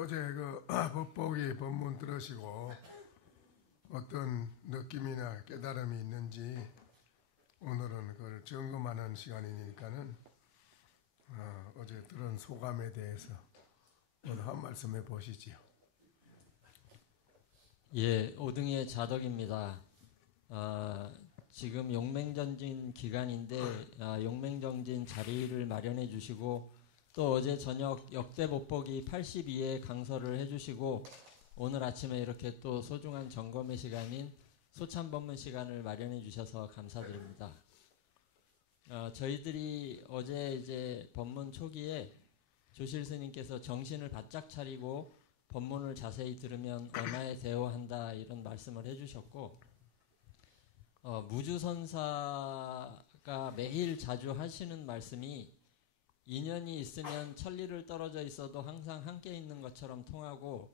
어제 그 법보기 본문 들으시고 어떤 느낌이나 깨달음이 있는지 오늘은 그걸 점검하는 시간이니까는 어제 들은 소감에 대해서 오늘 한 말씀 해보시지요. 예, 오등의 자덕입니다. 지금 용맹전진 기간인데 용맹전진 자리를 마련해 주시고 또 어제 저녁 역대 법보기 82회 강서를 해주시고 오늘 아침에 이렇게 또 소중한 점검의 시간인 소참법문 시간을 마련해 주셔서 감사드립니다. 저희들이 어제 이제 법문 초기에 조실 스님께서 정신을 바짝 차리고 법문을 자세히 들으면 언하에 대어한다 이런 말씀을 해주셨고 무주선사가 매일 자주 하시는 말씀이 인연이 있으면 천리를 떨어져 있어도 항상 함께 있는 것처럼 통하고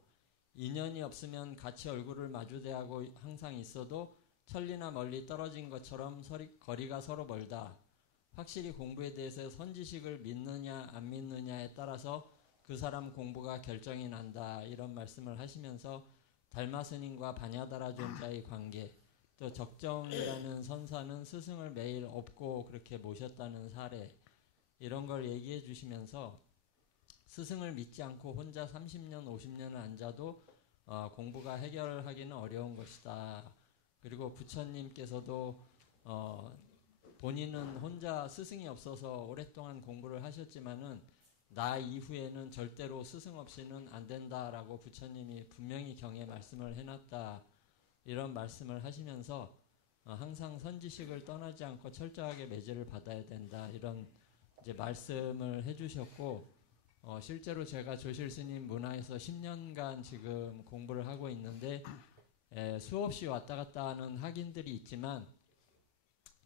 인연이 없으면 같이 얼굴을 마주대하고 항상 있어도 천리나 멀리 떨어진 것처럼 거리가 서로 멀다. 확실히 공부에 대해서 선지식을 믿느냐 안 믿느냐에 따라서 그 사람 공부가 결정이 난다 이런 말씀을 하시면서 달마 스님과 바냐다라 존자의 관계 또 적정이라는 선사는 스승을 매일 업고 그렇게 모셨다는 사례 이런 걸 얘기해 주시면서 스승을 믿지 않고 혼자 30년 50년을 앉아도 공부가 해결하기는 어려운 것이다. 그리고 부처님께서도 본인은 혼자 스승이 없어서 오랫동안 공부를 하셨지만은 나 이후에는 절대로 스승 없이는 안 된다라고 부처님이 분명히 경에 말씀을 해놨다. 이런 말씀을 하시면서 항상 선지식을 떠나지 않고 철저하게 매질을 받아야 된다. 이런 이제 말씀을 해주셨고 실제로 제가 조실 스님 문화에서 10년간 지금 공부를 하고 있는데 수없이 왔다 갔다 하는 학인들이 있지만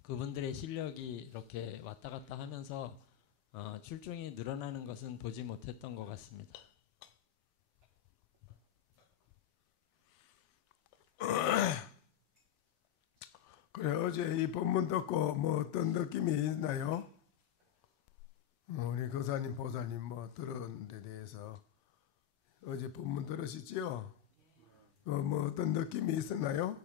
그분들의 실력이 이렇게 왔다 갔다 하면서 출중이 늘어나는 것은 보지 못했던 것 같습니다. 그래, 어제 이 본문 듣고 뭐 어떤 느낌이 있나요? 우리 거사님, 보사님 뭐 들은 데 대해서 어제 본문 들으시지요? 뭐 어떤 느낌이 있었나요?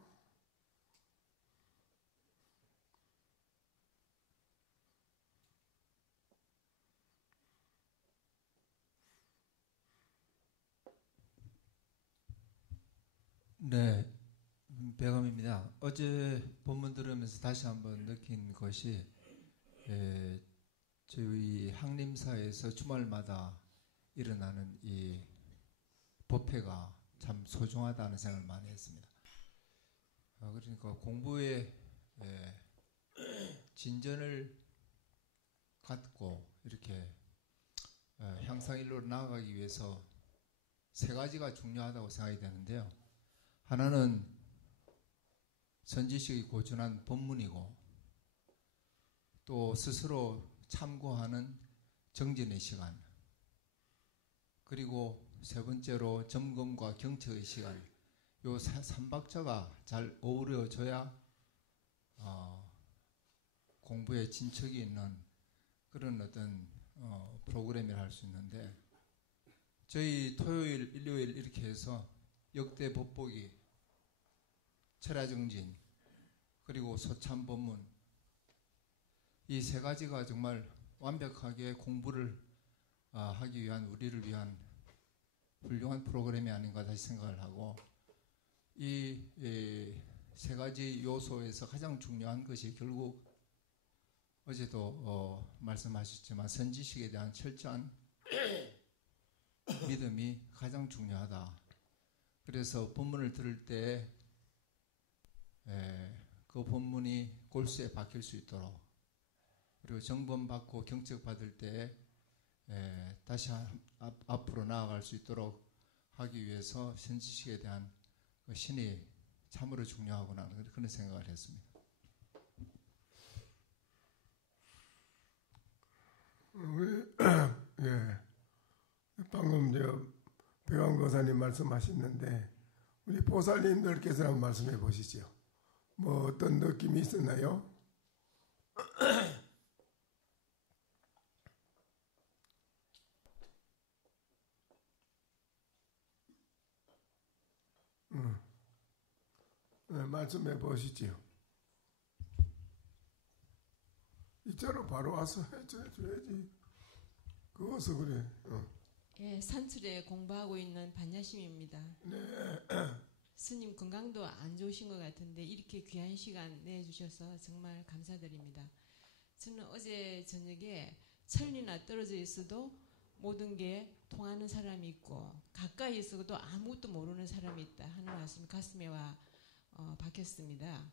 네, 배감입니다. 어제 본문 들으면서 다시 한번 느낀 것이 저희 항림사에서 주말마다 일어나는 이 법회가 참 소중하다는 생각을 많이 했습니다. 그러니까 공부에 진전을 갖고 이렇게 향상일로로 나아가기 위해서 세 가지가 중요하다고 생각이 되는데요. 하나는 선지식이 고전한 법문이고 또 스스로 참고하는 정진의 시간 그리고 세 번째로 점검과 경청의 시간 요 삼박자가 잘 어우러져야 공부에 진척이 있는 그런 어떤 프로그램을 할 수 있는데 저희 토요일, 일요일 이렇게 해서 역대 법보기, 철야정진, 그리고 소참법문 이 세 가지가 정말 완벽하게 공부를 하기 위한 우리를 위한 훌륭한 프로그램이 아닌가 다시 생각을 하고 이 세 가지 요소에서 가장 중요한 것이 결국 어제도 말씀하셨지만 선지식에 대한 철저한 믿음이 가장 중요하다. 그래서 본문을 들을 때 그 본문이 골수에 박힐 수 있도록 그리고 정범받고 경책받을 때 다시 앞으로 나아갈 수 있도록 하기 위해서 선지식에 대한 그 신이 참으로 중요하구나 그런 생각을 했습니다. 예, 방금 백왕 거사님 말씀하셨는데 우리 보살님들께서 한번 말씀해 보시죠. 뭐 어떤 느낌이 있었나요? 말씀해 보시지요. 이자로 바로 와서 해줘야지. 그것을 그래. 예, 산출에 공부하고 있는 반야심입니다. 네. 스님 건강도 안 좋으신 것 같은데 이렇게 귀한 시간 내주셔서 정말 감사드립니다. 저는 어제 저녁에 천리나 떨어져 있어도 모든 게 통하는 사람이 있고 가까이 있어도 아무것도 모르는 사람이 있다 하는 말씀이 가슴에 와 박혔습니다.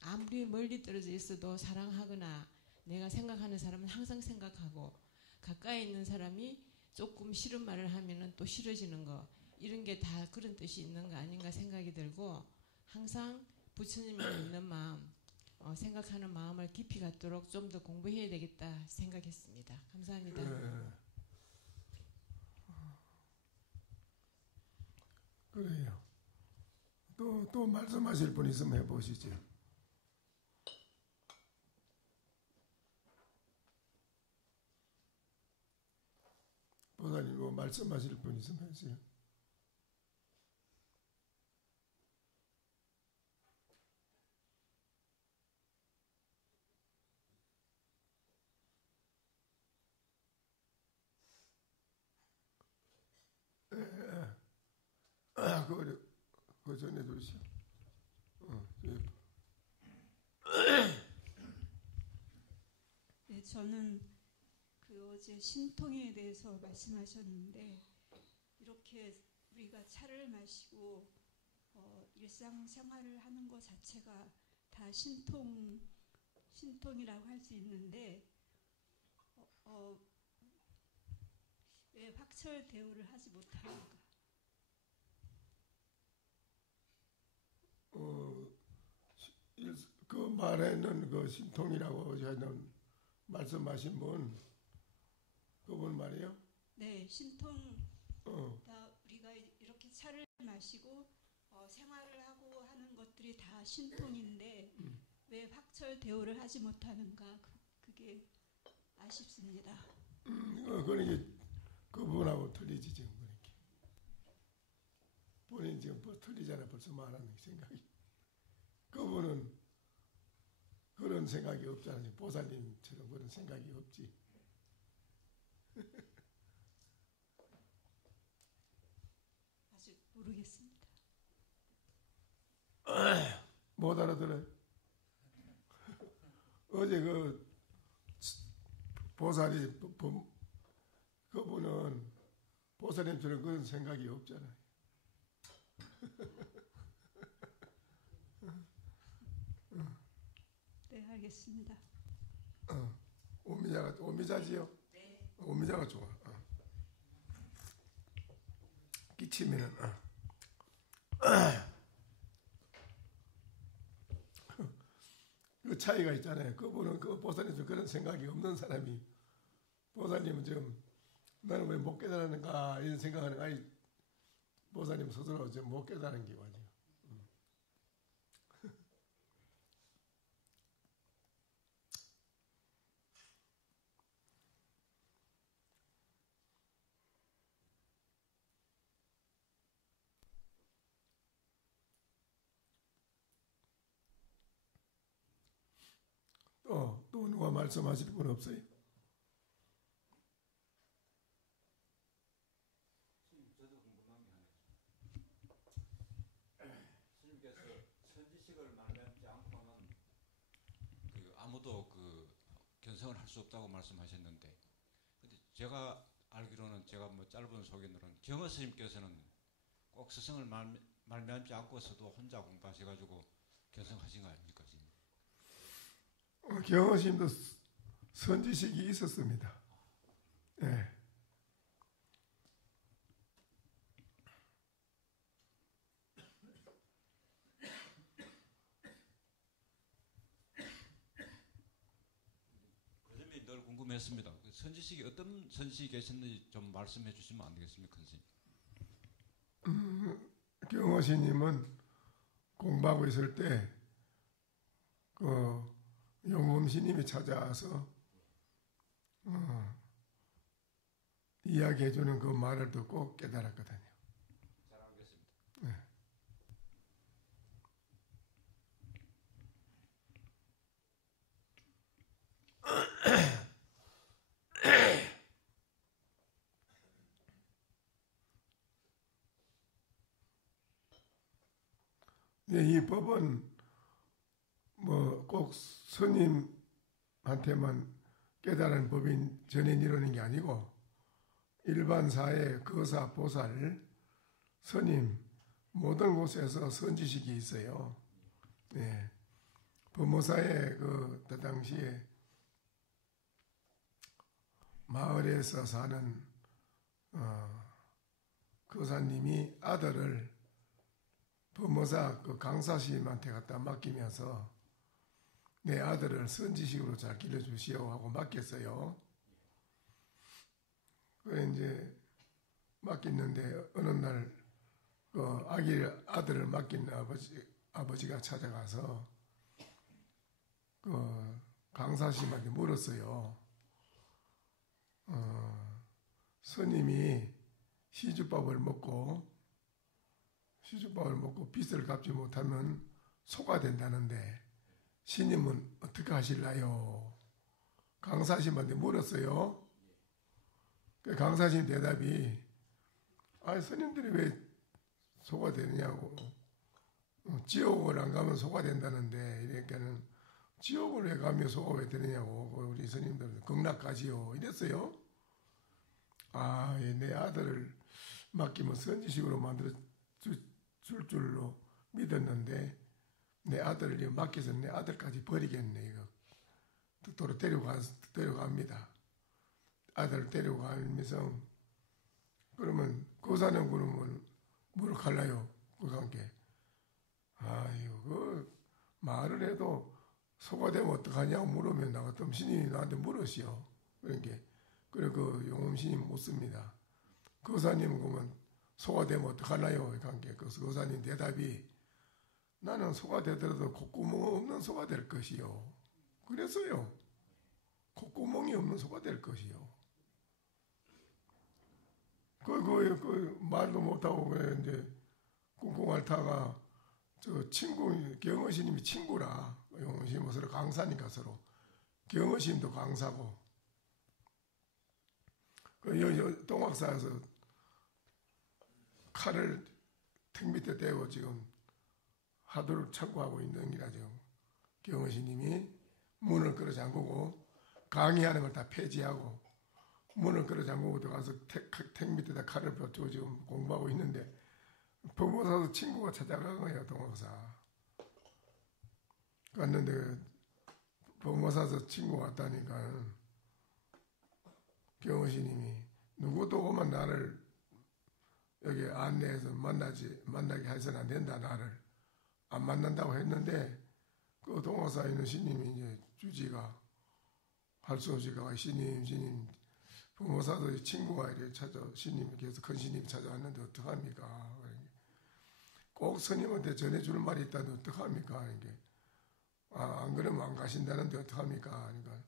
아무리 멀리 떨어져 있어도 사랑하거나 내가 생각하는 사람은 항상 생각하고 가까이 있는 사람이 조금 싫은 말을 하면은 또 싫어지는 거 이런 게 다 그런 뜻이 있는 거 아닌가 생각이 들고 항상 부처님을 믿는 마음 생각하는 마음을 깊이 갖도록 좀 더 공부해야 되겠다 생각했습니다. 감사합니다. 네. 그래요. 또 말씀하실 분 있으면 해보시죠. 보다님 뭐 말씀하실 분 있으면 하세요. 그거 전해주시오. 네, 저는 그 어제 신통에 대해서 말씀하셨는데 이렇게 우리가 차를 마시고 일상생활을 하는 것 자체가 다 신통이라고 할 수 있는데 왜 확철 대우를 하지 못하는가? 그 말에는 그 신통이라고 하는 말씀하신 분 그분 말이요? 네, 다 우리가 이렇게 차를 마시고 생활을 하고 하는 것들이 다 신통인데 왜 확철 대우를 하지 못하는가? 그게 아쉽습니다. 그러니까 그분하고 틀리지 지금 그러니까. 본인 지금 틀리잖아 벌써 말하는 생각이. 그분은 그런 생각이 없잖아요. 보살님처럼 그런 생각이 없지. 아직 모르겠습니다. 못 알아들어요. 어제 그 보살이 그분은 보살님처럼 그런 생각이 없잖아요. 네, 알겠습니다. 오미자지요? 네. 오미자가 좋아. 끼치면은 그 차이가 있잖아요. 그분은 그 보살님처럼 그런 생각이 없는 사람이 보살님은 지금 나는 왜 못 깨달았는가 이런 생각하는 아니 보살님 스스로 지금 못 깨달은 게 와죠. 또 누가 말씀하실 분 없어요? 저도 궁금한 게 하나 있습니다. 스님께서 선지식을 말하지 않고는 아무도 견성을 할 수 없다고 말씀하셨는데, 근데 제가 알기로는 제가 뭐 짧은 소견으로는 경허 스님께서는 꼭 스승을 말미암지 않고서도 혼자 공부하셔가지고 견성하신 거 아닙니까? 경허심도 선지식이 있었습니다. 네. 그 점이 늘 궁금했습니다. 선지식이 어떤 선지식이 계셨는지 좀 말씀해 주시면 안 되겠습니까, 선생님? 경허스님은 공부하고 있을 때 용음스님이 찾아와서 이야기해주는 그 말을 듣고 깨달았거든요. 잘 알겠습니다. 네. 이 법은 뭐 꼭 스님한테만 깨달은 법인 전해 이루는 게 아니고 일반 사회 거사 보살 스님 모든 곳에서 선지식이 있어요. 네. 법무사에 그 당시에 마을에서 사는 거사님이 아들을 법무사 그 강사님한테 갖다 맡기면서 내 아들을 선지식으로 잘 길러주시오 하고 맡겼어요. 그래 이제 맡겼는데 어느 날 그 아들을 맡긴 아버지가 찾아가서 그 강사님한테 물었어요. 스님이 시주밥을 먹고 빚을 갚지 못하면 소가 된다는데 스님은 어떻게 하실라요? 강사님한테 물었어요. 그 강사님 대답이 스님들이 왜 소가 되느냐고. 지옥을 안 가면 소가 된다는데 이러니까는 지옥을 왜 가면 소가 왜 되느냐고. 우리 스님들은 극락가지요 이랬어요. 내 아들을 맡기면 선지식으로 만들어 줄 줄로 믿었는데 내 아들을 맡겨서 내 아들까지 버리겠네. 이거 도로 데려갑니다. 아들을 데려가면서 그러면 고사는 그러면 뭐를 갈라요? 그 관계. 그 말을 해도 소가 되면 어떡하냐고 물으면 나 같으면 신임이 나한테 물으시오. 그러니까 그래 그 용음신임 묻습니다. 거사님은 그러면 소가 되면 어떡하나요? 그 관계. 그래서 거사님 대답이 나는 소가 되더라도 콧구멍 없는 소가 될 것이요. 그랬어요. 콧구멍이 없는 소가 될 것이요. 그 말도 못하고 그래 이제 꿍꿍 앓다가 저 친구 경허스님이 친구라 용허스님은 서로 강사니까 서로 경허스님도 강사고 그 동학사에서 칼을 턱 밑에 대고 지금 하도를 참고하고 있는 기라 지금 경허스님이 문을 끌어 잠그고 강의하는 걸 다 폐지하고 문을 끌어 잠그고 들어가서 턱 밑에다 칼을 뻗고 지금 공부하고 있는데 법무사도 친구가 찾아간 거예요. 동학사 갔는데 법무사에서 친구가 왔다니까 경호신님이 누구도 오면 나를 여기 안내해서 만나게 해서는 안 된다. 나를 안 만난다고 했는데 그 동학사에 있는 신님이 이제 주지가 할 수 없이 가 신님 부모사도 친구가 이렇게 신님이 계속 큰 신님이 찾아왔는데 어떡합니까? 꼭 스님한테 전해줄 말이 있다는데 어떡합니까? 이게 안 그러면 안 가신다는데 어떡합니까? 그러니까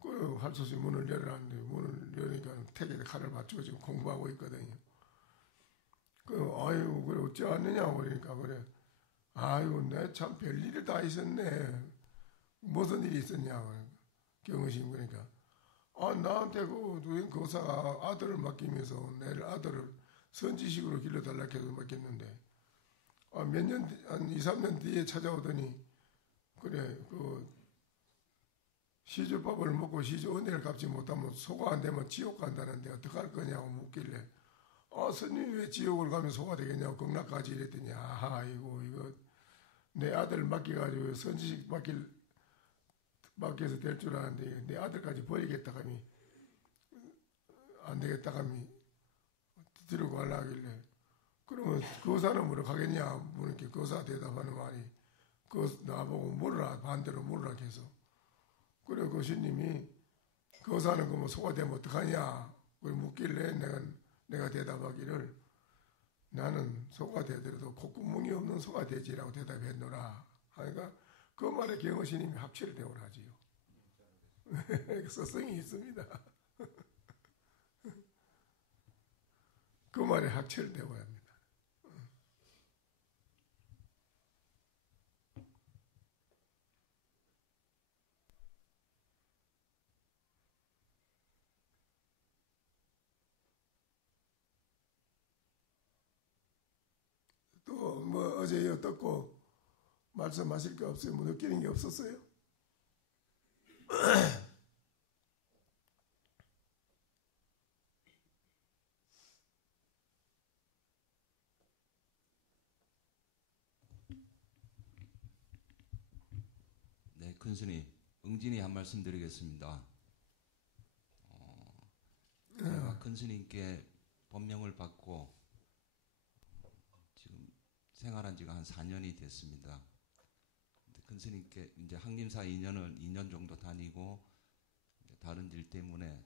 그 할 수 없이 문을 열어놨는데 문을 열으니까 택에다 칼을 맞추고 지금 공부하고 있거든요. 그래 어찌 왔느냐고 그러니까 그래 내 참 별일이 다 있었네. 무슨 일이 있었냐고 경의심 그러니까 나한테 그 거사가 아들을 맡기면서 내 아들을 선지식으로 길러달라 해서 맡겼는데 한 2, 3년 뒤에 찾아오더니 그래 그 시주밥을 먹고 시주 은혜를 갚지 못하면 소가 안 되면 지옥 간다는데 어떡할 거냐고 묻길래 스님이 왜 지옥을 가면 소가 되겠냐고 극락까지 이랬더니 이거 내 아들 맡겨가지고 선지식 맡겨서 될 줄 아는데 내 아들까지 버리겠다 하니 안 되겠다 하니 들고 가려 하길래 그러면 거사는 뭐로 가겠냐 물으니까 거사 대답하는 말이 나보고 물으라 반대로 물으라 해서 그래 그 스님이 거사는 그뭐 소가 되면 어떡하냐 그걸 묻길래 내가 대답하기를 나는 소가 되더라도 콧구멍이 없는 소가 되지라고 대답했노라 하니까 그 말에 경허스님이 합치를 대오라 하지요. 서성이 있습니다. 그 말에 합치를 대오야 합니다. 어제 어떻고 말씀하실 게 없어요? 뭐 느끼는 게 없었어요? 네, 큰스님, 응진히 한 말씀 드리겠습니다. 제가 큰스님께 법명을 받고 지금 생활한 지가 한 4년이 됐습니다. 큰스님께 이제 항림사 2년 정도 다니고 다른 일 때문에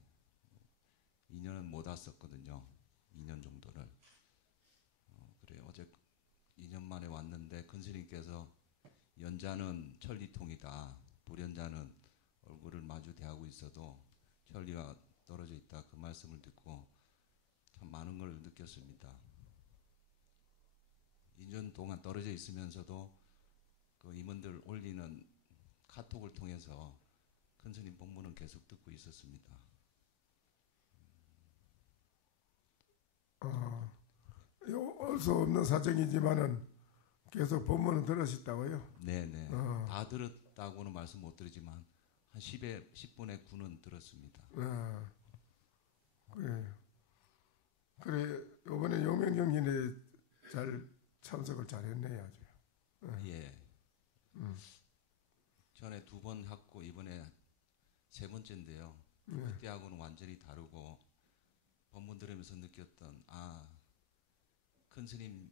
2년은 못 왔었거든요. 2년 정도를. 그래 어제 2년 만에 왔는데 큰스님께서 연자는 천리통이다. 불연자는 얼굴을 마주 대하고 있어도 천리가 떨어져 있다. 그 말씀을 듣고 참 많은 걸 느꼈습니다. 2년 동안 떨어져 있으면서도 그 임원들 올리는 카톡을 통해서 큰스님 법문은 계속 듣고 있었습니다. 올 수 없는 사정이지만은 계속 법문을 들으셨다고요? 네네. 다 들었다고는 말씀 못 드리지만 한 10분의 9는 들었습니다. 그래 이번에 용명정신에 잘 참석을 잘했네요, 아주. 예. 전에 2번 했고 이번에 3번째인데요. 그때하고는 완전히 다르고 법문 들으면서 느꼈던 큰 스님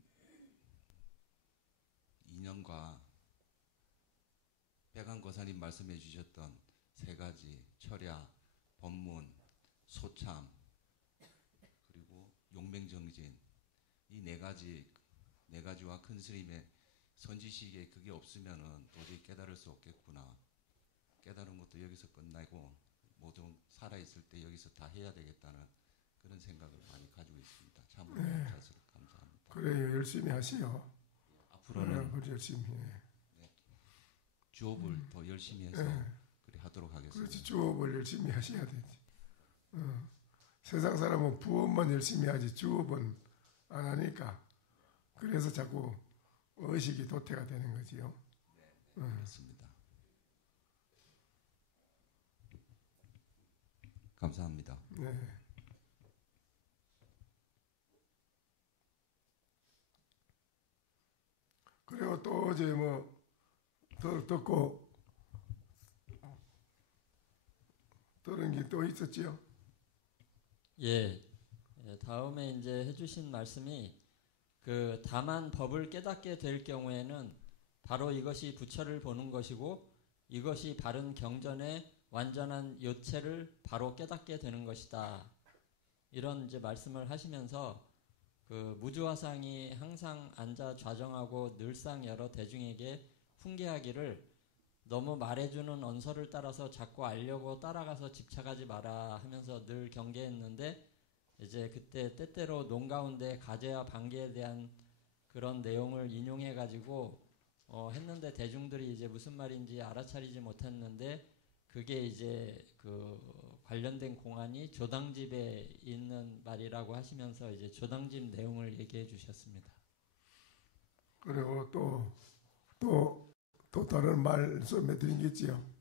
인연과 백안거사님 말씀해 주셨던 3가지 철야, 법문, 소참 그리고 용맹정진 이 4가지와 큰 스님의 선지식에 그게 없으면은 도저히 깨달을 수 없겠구나. 깨달은 것도 여기서 끝나고 모두 살아있을 때 여기서 다 해야 되겠다는 그런 생각을 많이 가지고 있습니다. 참으로 감사해서 감사합니다. 그래요, 열심히 하시오. 앞으로는 열심히. 주업을 더 열심히 해서 그래 하도록 하겠습니다. 그렇지, 주업을 열심히 하셔야 되지. 세상 사람은 부업만 열심히 하지 주업은 안 하니까 그래서 자꾸 의식이 도태가 되는 거지요. 네, 그렇습니다. 감사합니다. 네. 그리고 또 어제 듣고 들은 게 또 있었지요? 예. 다음에 이제 해주신 말씀이 다만 법을 깨닫게 될 경우에는 바로 이것이 부처를 보는 것이고 이것이 바른 경전의 완전한 요체를 바로 깨닫게 되는 것이다. 이런 이제 말씀을 하시면서 무주화상이 항상 앉아 좌정하고 늘상 여러 대중에게 훈계하기를 너무 말해주는 언서를 따라서 자꾸 알려고 따라가서 집착하지 마라 하면서 늘 경계했는데 이제 그때 때때로 논 가운데 가제와 반계에 대한 그런 내용을 인용해 가지고 했는데 대중들이 이제 무슨 말인지 알아차리지 못했는데 그게 이제 관련된 공안이 조당집에 있는 말이라고 하시면서 이제 조당집 내용을 얘기해 주셨습니다. 그리고 또 다른 말씀해 드린 게 있지요.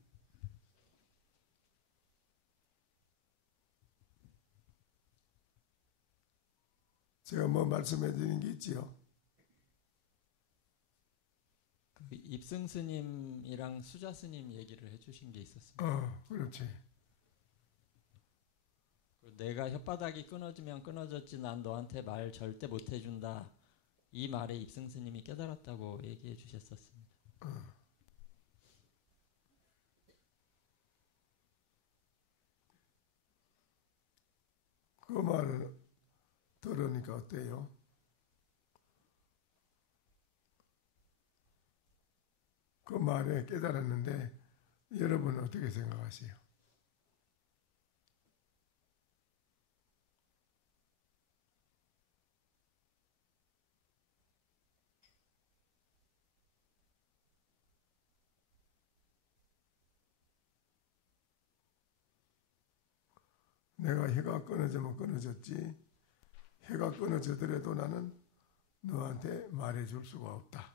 제가 말씀해 드린 게 있지요. 입승 스님이랑 수자 스님 얘기를 해주신 게 있었습니다. 그렇지. 내가 혓바닥이 끊어지면 끊어졌지 난 너한테 말 절대 못 해준다. 이 말에 입승 스님이 깨달았다고 얘기해 주셨었습니다. 그 말을 들으니까 어때요? 그 말에 깨달았는데 여러분은 어떻게 생각하세요? 내가 혀가 끊어지면 끊어졌지 해가 끊어지더라도 나는 너한테 말해줄 수가 없다.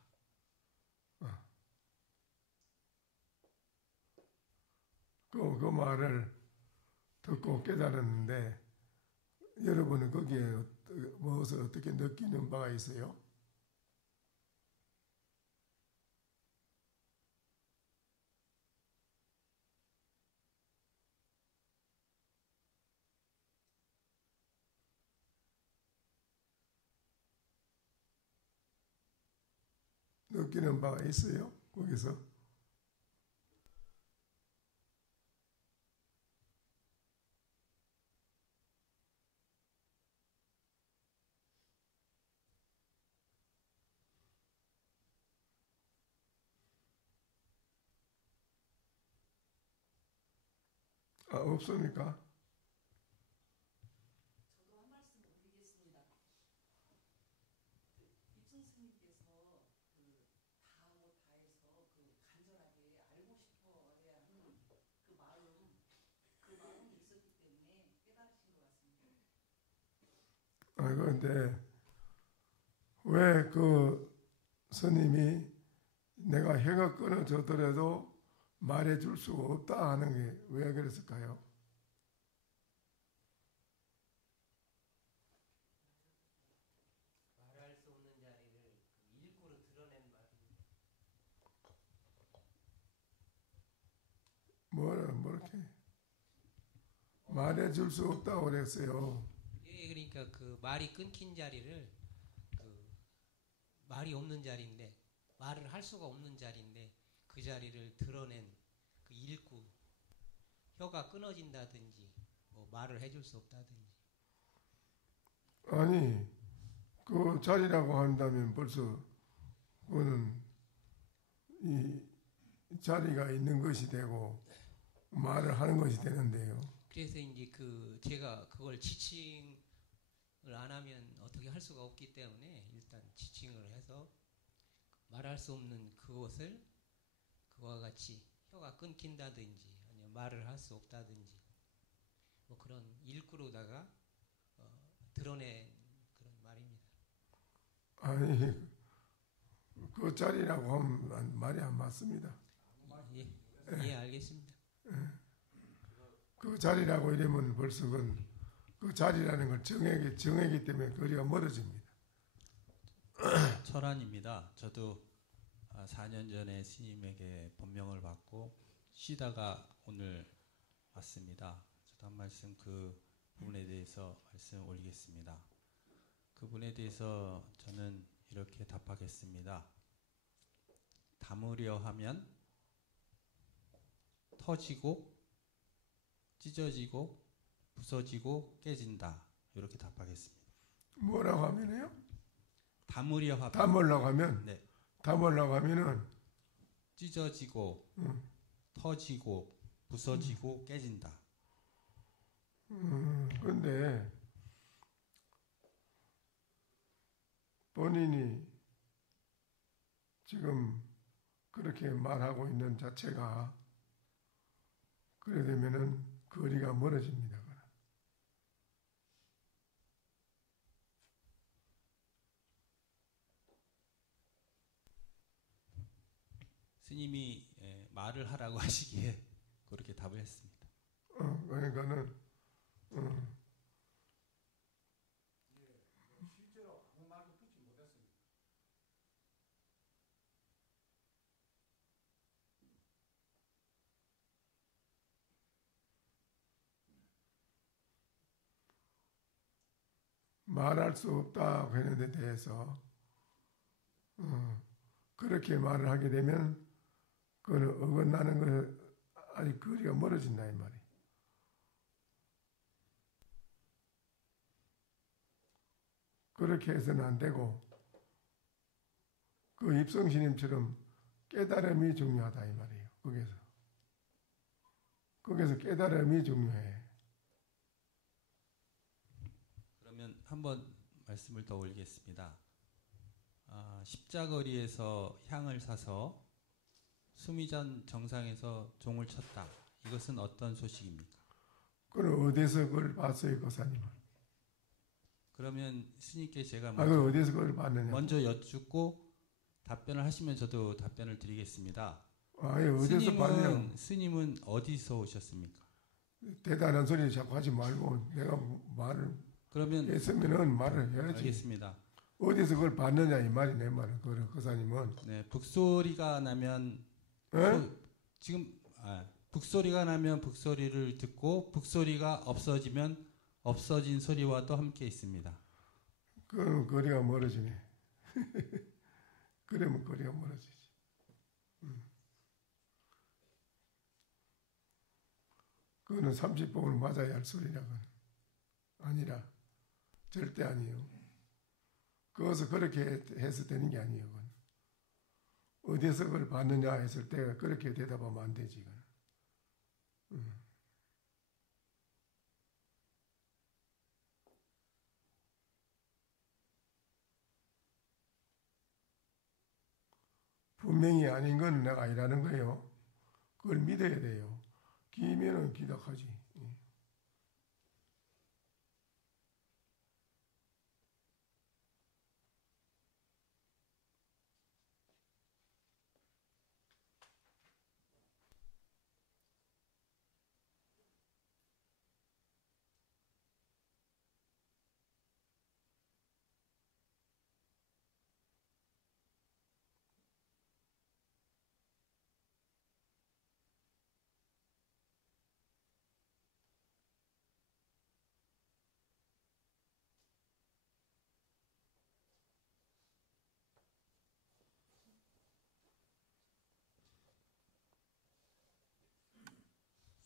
그 말을 듣고 깨달았는데 여러분은 거기에 무엇을 어떻게 느끼는 바가 있어요? 느끼는 바가 있어요? 거기서? 없습니까? 저도 한 말씀 드리겠습니다. 입순 스님께서 다해서 간절하게 알고 싶어야 하는 그 마음이 있었기 때문에 깨달으신 것 같습니다. 그런데 왜 그 스님이 내가 혀가 끊어졌더라도 말해줄 수가 없다 하는 게 왜 그랬을까요? 말할 수 없는 자리를 일부러 드러낸 말입니다. 뭐렇게 말해줄 수 없다고 그랬어요. 예, 그러니까 그 말이 끊긴 자리를 그 말이 없는 자리인데 말을 할 수가 없는 자리인데 그 자리를 드러낸 그 일구 혀가 끊어진다든지 뭐 말을 해줄 수 없다든지. 아니 그 자리라고 한다면 벌써 그거는 이 자리가 있는 것이 되고 말을 하는 것이 되는데요. 그래서 이제 그 제가 그걸 지칭을 안 하면 어떻게 할 수가 없기 때문에 일단 지칭을 해서 말할 수 없는 그것을 그와 같이 혀가 끊긴다든지 아니면 말을 할 수 없다든지 뭐 그런 일구로다가 드러낸 그런 말입니다. 아니 그 자리라고 하면 말이 안 맞습니다. 예, 알겠습니다. 그 자리라고 이러면 벌써 그 자리라는 걸 정했기 때문에 거리가 멀어집니다. 철환입니다. 저도 4년 전에 스님에게 법명을 받고 쉬다가 오늘 왔습니다. 저도 한 말씀 그 부분에 대해서 말씀 올리겠습니다. 그 부분에 대해서 저는 이렇게 답하겠습니다. 담으려 하면 터지고 찢어지고 부서지고 깨진다. 이렇게 답하겠습니다. 뭐라고 하면요? 담으려고 하면 네. 담으려고 하면은 찢어지고 터지고 부서지고 깨진다. 그런데 본인이 지금 그렇게 말하고 있는 자체가 그래 되면은 거리가 멀어집니다. 스님이 말을 하라고 하시기에 그렇게 답을 했습니다. 그러니까는 실제로 아무 말도 듣지 못했습니다. 말할 수 없다고 하는 데 대해서 그렇게 말을 하게 되면 그거는 어긋나는 것 아니 거리가 멀어진다 이 말이. 그렇게 해서는 안 되고 그 입성신임처럼 깨달음이 중요하다 이 말이에요. 거기서 깨달음이 중요해. 그러면 한번 말씀을 더 올리겠습니다. 십자거리에서 향을 사서 수미전 정상에서 종을 쳤다. 이것은 어떤 소식입니까? 그럼 어디서 그걸 봤어요, 고사님은? 그러면 스님께 제가 그걸 어디서 그걸 봤느냐? 먼저 여쭙고 답변을 하시면 저도 답변을 드리겠습니다. 어디서 봤냐? 스님은 어디서 오셨습니까? 대단한 소리 자꾸 하지 말고 내가 말을 그러면 했으면은 말을 해야지. 알겠습니다. 어디서 그걸 봤느냐 이 말이 내 말은. 그 사님은 네, 북소리가 나면 지금 북소리가 나면 북소리를 듣고 북소리가 없어지면 없어진 소리와도 함께 있습니다. 그럼 거리가 멀어지네. 그러면 거리가 멀어지지. 그거는 30법을 맞아야 할 소리라고는 아니라 절대 아니에요. 그것을 그렇게 해서 되는 게 아니에요. 그건. 어디서 그걸 봤느냐 했을 때 그렇게 대답하면 안 되지. 그건. 분명히 아닌 건 내가 아니라는 거예요. 그걸 믿어야 돼요. 기면은 기덕하지.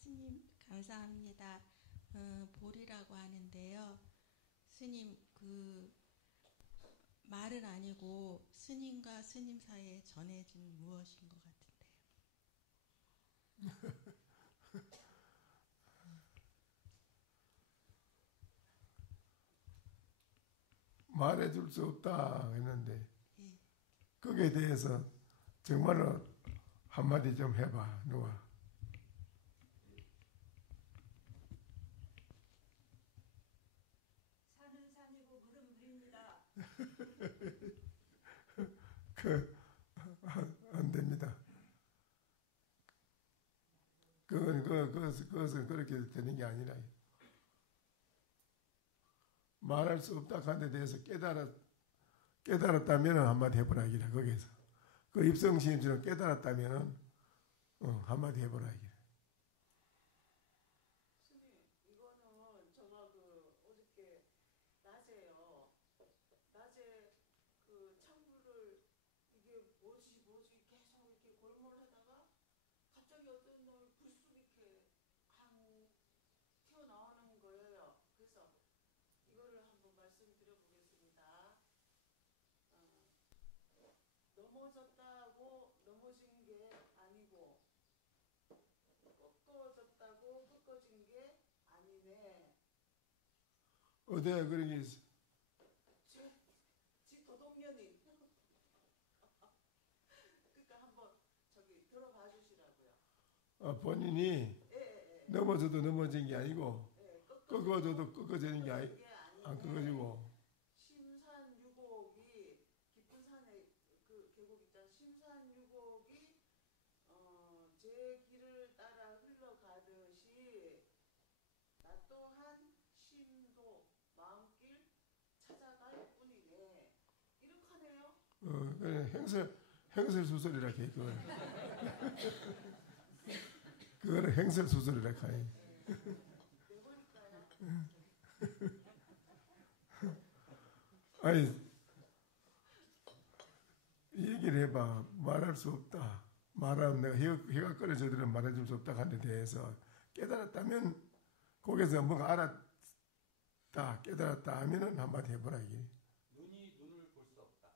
스님 감사합니다. 볼이라고 하는데요. 스님 말은 아니고 스님과 스님 사이에 전해진 무엇인 것 같은데요. 말해줄 수 없다 했는데 거기에 대해서 정말로 한마디 좀 해봐. 누가? 산은 산이고 물은 물입니다. 안 됩니다. 그것은 그렇게 되는 게 아니라 말할 수 없다 하는 데 대해서 깨달았다면 한마디 해보라 이기라. 거기에서 그 입성시인처럼 깨달았다면 한마디 해보라 이기라. 스님, 이거는 제가 어저께 낮에요. 낮에 창부를 이게 뭐지 계속 이렇게 골몰하다가 갑자기 어떤 놈이 불쑥 이렇게 튀어나오는 거예요. 그래서 이거를 한번 말씀드려보겠습니다. 넘어졌다고 넘어진 게 아니고 꺾어졌다고 꺾어진 게 아니네. 어디에 그런 게 있어? 지 도덕년이. 그러니까 한번 들어봐 주시라고요. 본인이 넘어져도 넘어진 게 아니고 꺾어져도 꺾어지는 게 안 꺾어지고 심산유곡이 깊은 산에 계곡 있잖아. 심산유곡이 제 길을 따라 흘러가듯이 나 또한 심도 마음길 찾아갈 뿐이네. 이렇게 하네요. 행설수설이라 해. 그거는 행설수설이라 해. 아니 얘기를 해봐. 말할 수 없다. 말하면 내가 혀가 끊어져들은 말해줄 수 없다 하는 데 대해서 깨달았다면 거기서 뭔가 알았다 깨달았다 하면은 한마디 해보라 이게. 눈이 눈을 볼 수 없다.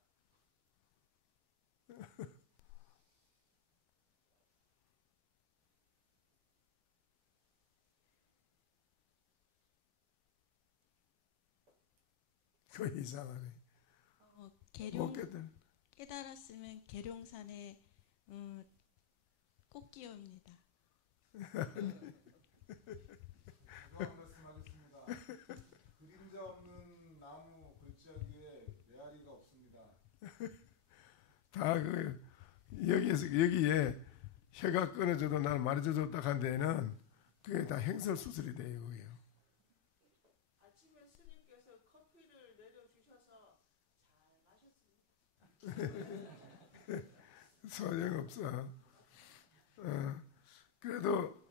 그 이상하네. 깨달았으면 계룡산에 꽃기업입니다. 말씀하겠습니다. 그림자 없는 나무 다 여기에 혀가 끊어져도 나는 말해줘도 딱 한 데에는 그게 다 행설 수술이 돼요. 그게요. 아침에 스님께서 커피를 내려주셔서 잘 마셨습니다. 소용없어. 그래도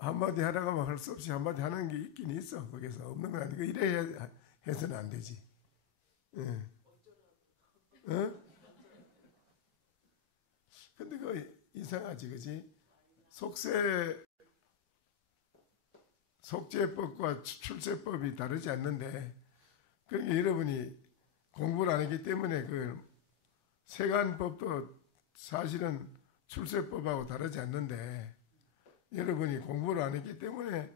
한마디 하다가 할 수 없이 한마디 하는 게 있긴 있어. 거기서 없는 건 아니고 이래 해서는 안 되지. 근데 그 이상하지, 그지? 속죄법과 출세법이 다르지 않는데, 그러니까 여러분이 공부를 안 했기 때문에 그 세간법도 사실은 출세법하고 다르지 않는데, 여러분이 공부를 안 했기 때문에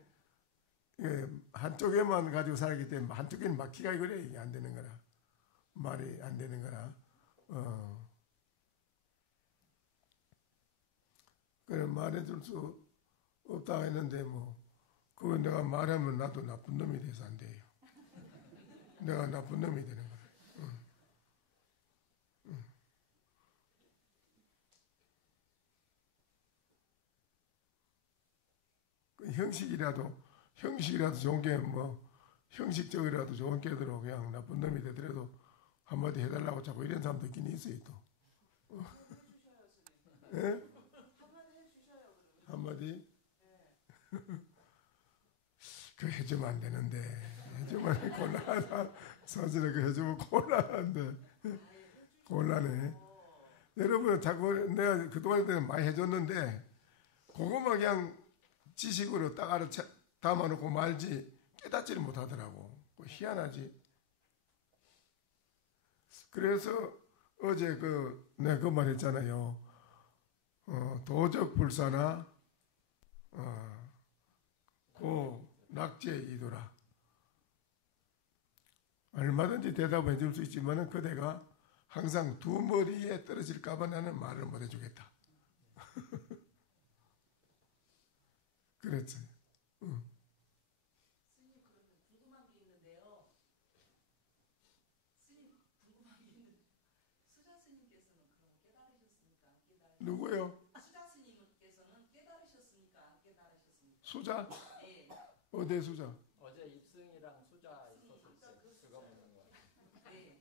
한쪽에만 가지고 살기 때문에 한쪽에는 막히가 그래. 이게 안 되는 거라. 말이 안 되는 거라. 그래 말해줄 수 없다 했는데 뭐 그거 내가 말하면 나도 나쁜 놈이 돼서 안 돼요. 내가 나쁜 놈이 되는 거라. 형식이라도 좋은 게 뭐 형식적이라도 좋은 게더라도 그냥 나쁜 놈이 되더라도 한마디 해달라고 자꾸 이런 사람도 있긴 있어요 또. 예? 한마디? 그 해주면 안 되는데 해주면 곤란하다. 사실은 그 해주면 곤란한데 곤란해. 여러분 자꾸 내가 그동안에 많이 해줬는데 그것만 그냥 지식으로 딱 담아놓고 말지 깨닫지를 못하더라고. 희한하지. 그래서 어제 내가 그 말 했잖아요. 도적불사나 낙제이도라. 얼마든지 대답해 줄 수 있지만 그대가 항상 두 머리에 떨어질까봐 나는 말을 못 해주겠다. 그랬지. 스님 그러면 궁금한 게 있는데요. 스님 궁금한 게 있는데 수자 스님께서는 그럼 깨달으셨습니까? 안 깨달으셨습니까? 누구요? 수자 스님께서는 깨달으셨습니까? 안 깨달으셨습니까? 수자? 네. 어디 수자? 어제 입승이랑 수자 있었을 때 그거 묻는 거예요. 네.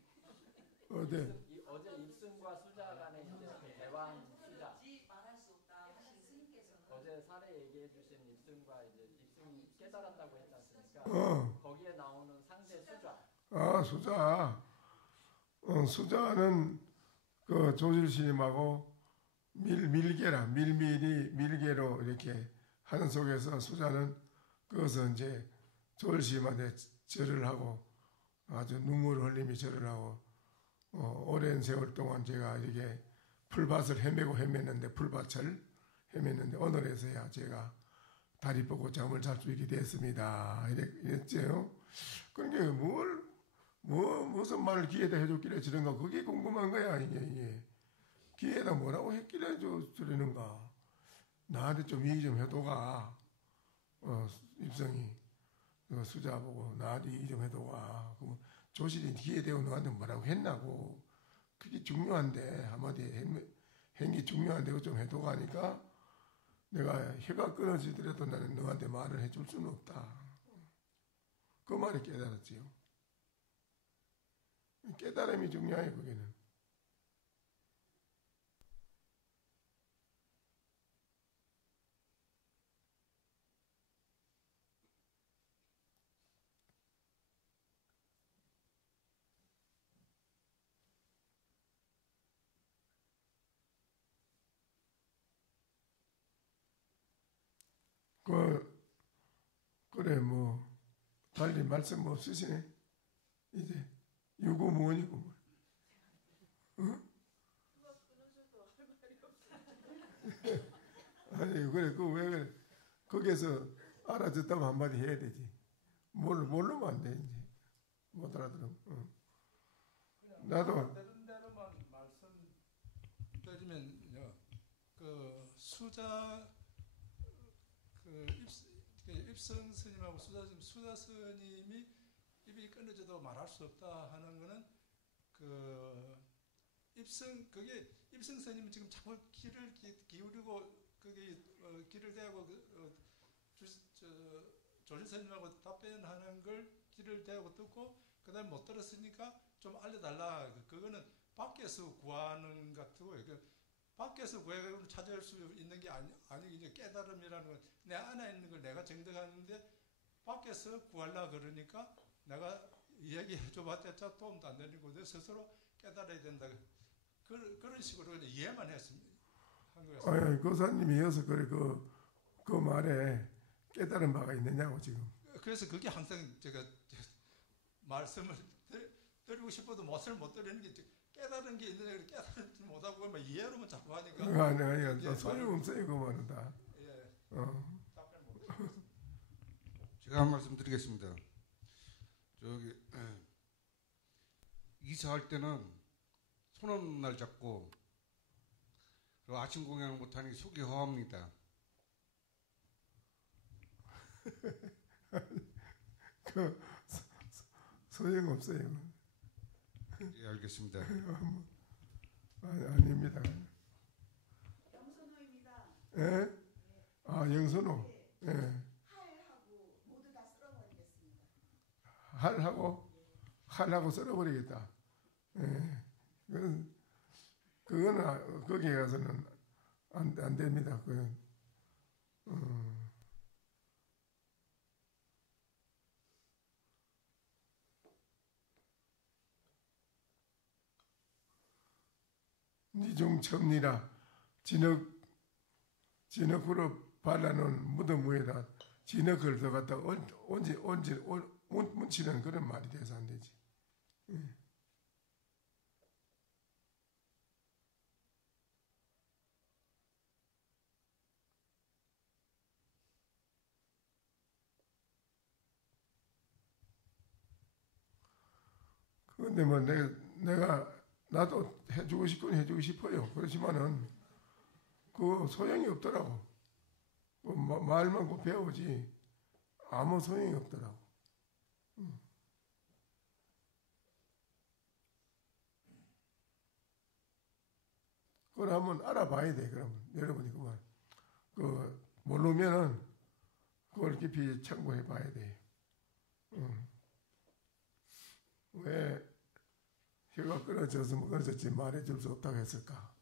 어디? 어제 입승과 수자 간에 이제 그 대왕 수자. 말할 수 없다 하신 스님께서는 어제 사례 얘기해 주신 입승과 이제 입승이 깨달았다고 했지 않습니까? 거기에 나오는 상대 수자. 아, 수자. 수자는 그 조실 스님하고 밀계로 이렇게 하는 속에서 수자는 그것은 이제 조실 스님한테 절을 하고 아주 눈물을 흘리며 절을 하고 오랜 세월 동안 제가 이렇게 풀밭을 풀밭을 헤맸는데 오늘에서야 제가 다리 뻗고 잠을 잘 수 있게 됐습니다. 이랬죠. 그러니까 무슨 말을 귀에다 해줬길래 저런가 그게 궁금한 거야. 이게 귀에다 뭐라고 했길래 저러는가. 나한테 좀 얘기 좀 해도가. 입성이 수자 보고 나한테 얘기 좀 해도가. 조실이 귀에 대고 너한테 뭐라고 했나고. 그게 중요한데 한마디 행기 중요한데 그거 좀 해도가 하니까 내가 혀가 끊어지더라도 나는 너한테 말을 해줄 수는 없다. 그 말이 깨달았지요. 깨달음이 중요해요. 거기는. 그래 뭐 달리 말씀 없으시네. 이제 유구무원이고 뭐. 응? 아니 그래 왜 그래. 거기에서 알아듣다면 한마디 해야 되지. 모르면 안 돼 이제. 못 알아들으면. 나도 되는 대로만 말씀드리면요. 그 수자 입성 스님하고 수자 스님이 입이 끊어져도 말할 수 없다 하는 거는 그 그게 입성 스님은 지금 자꾸 귀를 기울이고 그게 귀를 대고 조실 스님하고 답변하는 걸 귀를 대고 듣고 그다음에 못 들었으니까 좀 알려달라. 그거는 밖에서 구하는 같고요. 밖에서 구해서 찾을 수 있는 게 아니 이제 깨달음이라는 건 내 안에 있는 걸 내가 정득하는데 밖에서 구하려 그러니까 내가 얘기해줘봤자 도움도 안 되는 거고 내 스스로 깨달아야 된다. 그런 식으로 이해만 했습니다. 한 거였습니다. 교사님이 이어서 그래 그 말에 깨달은 바가 있느냐고 지금. 그래서 그게 항상 제가 말씀을 드리고 싶어도 못을 못 드리는 게 깨달은 게 있느냐 깨달지 못하고 막 이해로만 자꾸 하니까. 아니 소용없어요 그 말은 다. 예. 답변 못 드리겠습니다. 제가 한 말씀 드리겠습니다. 저기 이사할 때는 손 없는 날 잡고 그리고 아침 공양을 못하는 게 속이 허합니다. 소용없어요. 예, 알겠습니다. 아닙니다. 영선호입니다. 예? 영선호. 예. 할하고 모두 다 쓸어버리겠습니다. 할하고 썰어버리겠다. 예. 그거는 거기에 가서는 안 됩니다. 그건. 니중첩니라 진흙으로 발라놓은 무덤 위에다 진흙을 더 갖다 묻히는 그런 말이 돼서 안 되지. 그런데 뭐 나도 해주고 싶긴 해주고 싶어요. 그렇지만은 그 소용이 없더라고. 말만 그 배우지 아무 소용이 없더라고. 그걸 한번 알아봐야 돼. 그러면 여러분이 모르면은 그걸 깊이 참고해 봐야 돼. 왜 혀가 끊어졌으면 끊어졌지 말해줄 수 없다고 했을까?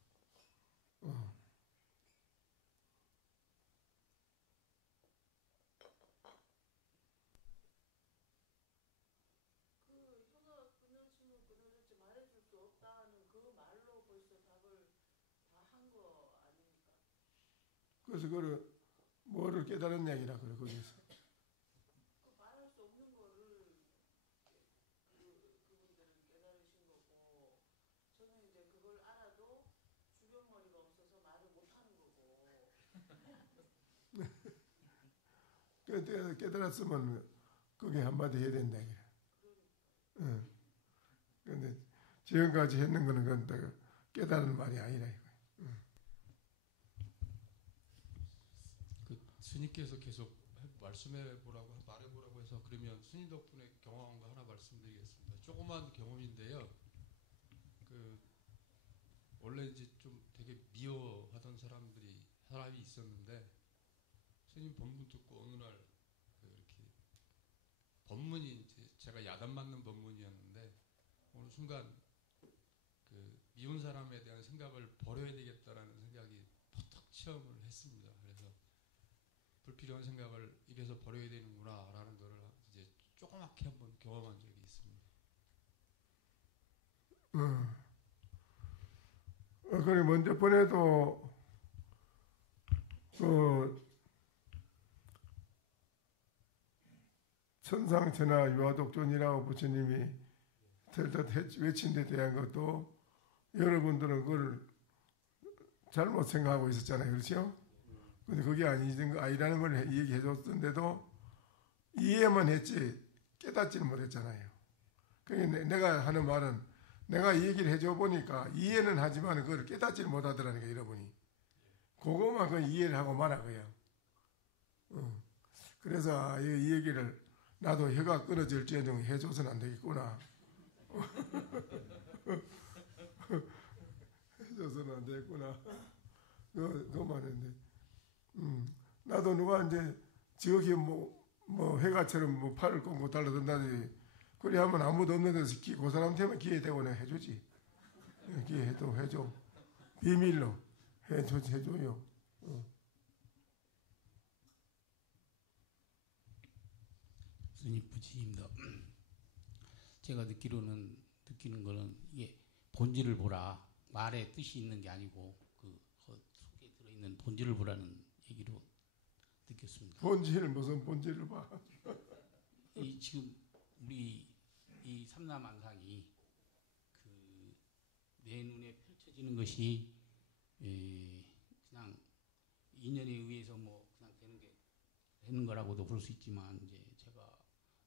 혀가 끊어지면 끊어졌지 말해줄 수 없다는 그 말로 벌써 답을 다 한 거 아닙니까? 그래서 그걸 뭐를 깨달은 얘기라 그래 거기서. 말할 수 없는 거를 그분들은 깨달으신 거고 저는 이제 그걸 알아도 주변머리가 없어서 말을 못하는 거고. 깨달았으면 그게 한마디 해야 된다 이게. 그런데 지금까지 했는 거는 그건 깨달은 말이 아니라 이거. 스님께서 계속 말씀해보라고 말해보라고 해서 그러면 스님 덕분에 경험한 거 하나 말씀드리겠습니다. 조그만 경험인데요. 원래 이제 좀 되게 미워하던 사람이 있었는데 스님 법문 듣고 어느 날 이렇게 법문이 이제 제가 야단 맞는 법문이었는데 어느 순간 미운 사람에 대한 생각을 버려야 되겠다라는 생각이 퍼뜩 체험을 했습니다. 그래서 불필요한 생각을 입에서 버려야 되는구나라는 거를 이제 조그맣게 한번 경험한 적이 있습니다. 그래 먼저 번에도 천상천하 유화독존이라고 부처님이 외친 데 대한 것도 여러분들은 그걸 잘못 생각하고 있었잖아요. 그렇죠? 근데 그게 아니라는 걸 얘기해 줬던데도 이해만 했지 깨닫지는 못했잖아요. 그게 내가 하는 말은 내가 얘기를 해줘 보니까 이해는 하지만 그걸 깨닫지는 못하더라는 게 여러분이. 그것만 그 이해를 하고 말아고요. 그래서 이 얘기를 나도 혀가 끊어질지언정 해줘서는 안 되겠구나. 져서는 안 되겠구나. 그 말인데. 나도 누가 이제 지역이 뭐 해가처럼 뭐 팔을 꼭 못 달라든다지. 그래 하면 아무도 없는 데서 그 사람한테만 기회 되고 내가 해주지. 기회 해줘. 비밀로 해줘요. 스님 부처님도 제가 느끼는 거는 이게 본질을 보라. 말에 뜻이 있는 게 아니고 그 속에 들어있는 본질을 보라는 얘기로 느꼈습니다. 본질 무슨 본질을 봐? 이 지금 우리 이 삼라만상이 그 내 눈에 펼쳐지는 것이 그냥 인연에 의해서 뭐 그냥 되는 거라고도 볼 수 있지만 이제 제가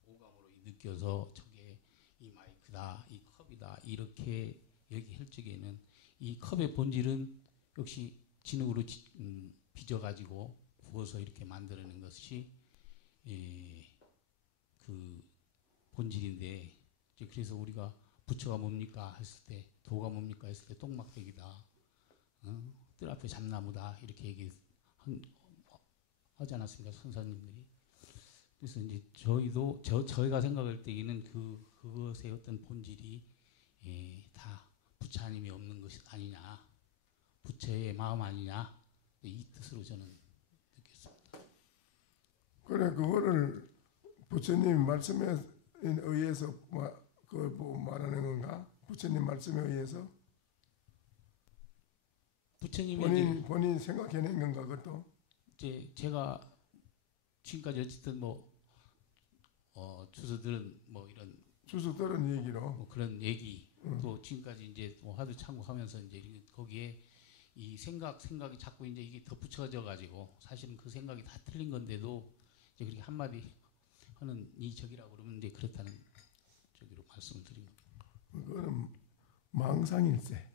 오감으로 느껴서 저게 이 마이크다, 이 컵이다 이렇게 얘기할 적에는 이 컵의 본질은 역시 진흙으로 빚어가지고 부어서 이렇게 만들어낸 것이 그 본질인데 이제 그래서 우리가 부처가 뭡니까 했을 때 도가 뭡니까 했을 때 똥막대기다, 뜰 앞에 잠나무다 이렇게 얘기하지 않았습니까 선사님들이. 그래서 이제 저희가 생각할 때에는 그것의 어떤 본질이 다 부처님이 없는 것이 아니냐, 부처의 마음 아니냐 이 뜻으로 저는 느꼈습니다. 그래 그거를 부처님 말씀에 의해서 그걸 보고 말하는 건가? 부처님 말씀에 의해서 부처님이 본인 생각해낸 건가 그것도? 이제 제가 지금까지 어쨌든 주소 들은 이런 주소 들은 얘기로 그런 얘기 또 지금까지 이제 화두 참고하면서 이제 거기에 이 생각이 자꾸 이제 이게 덧붙여져 가지고 사실은 그 생각이 다 틀린 건데도 이제 그렇게 한마디 하는 이 적이라고 그러면 이제 그렇다는 저기로 말씀을 드립니다. 그거는 망상일세.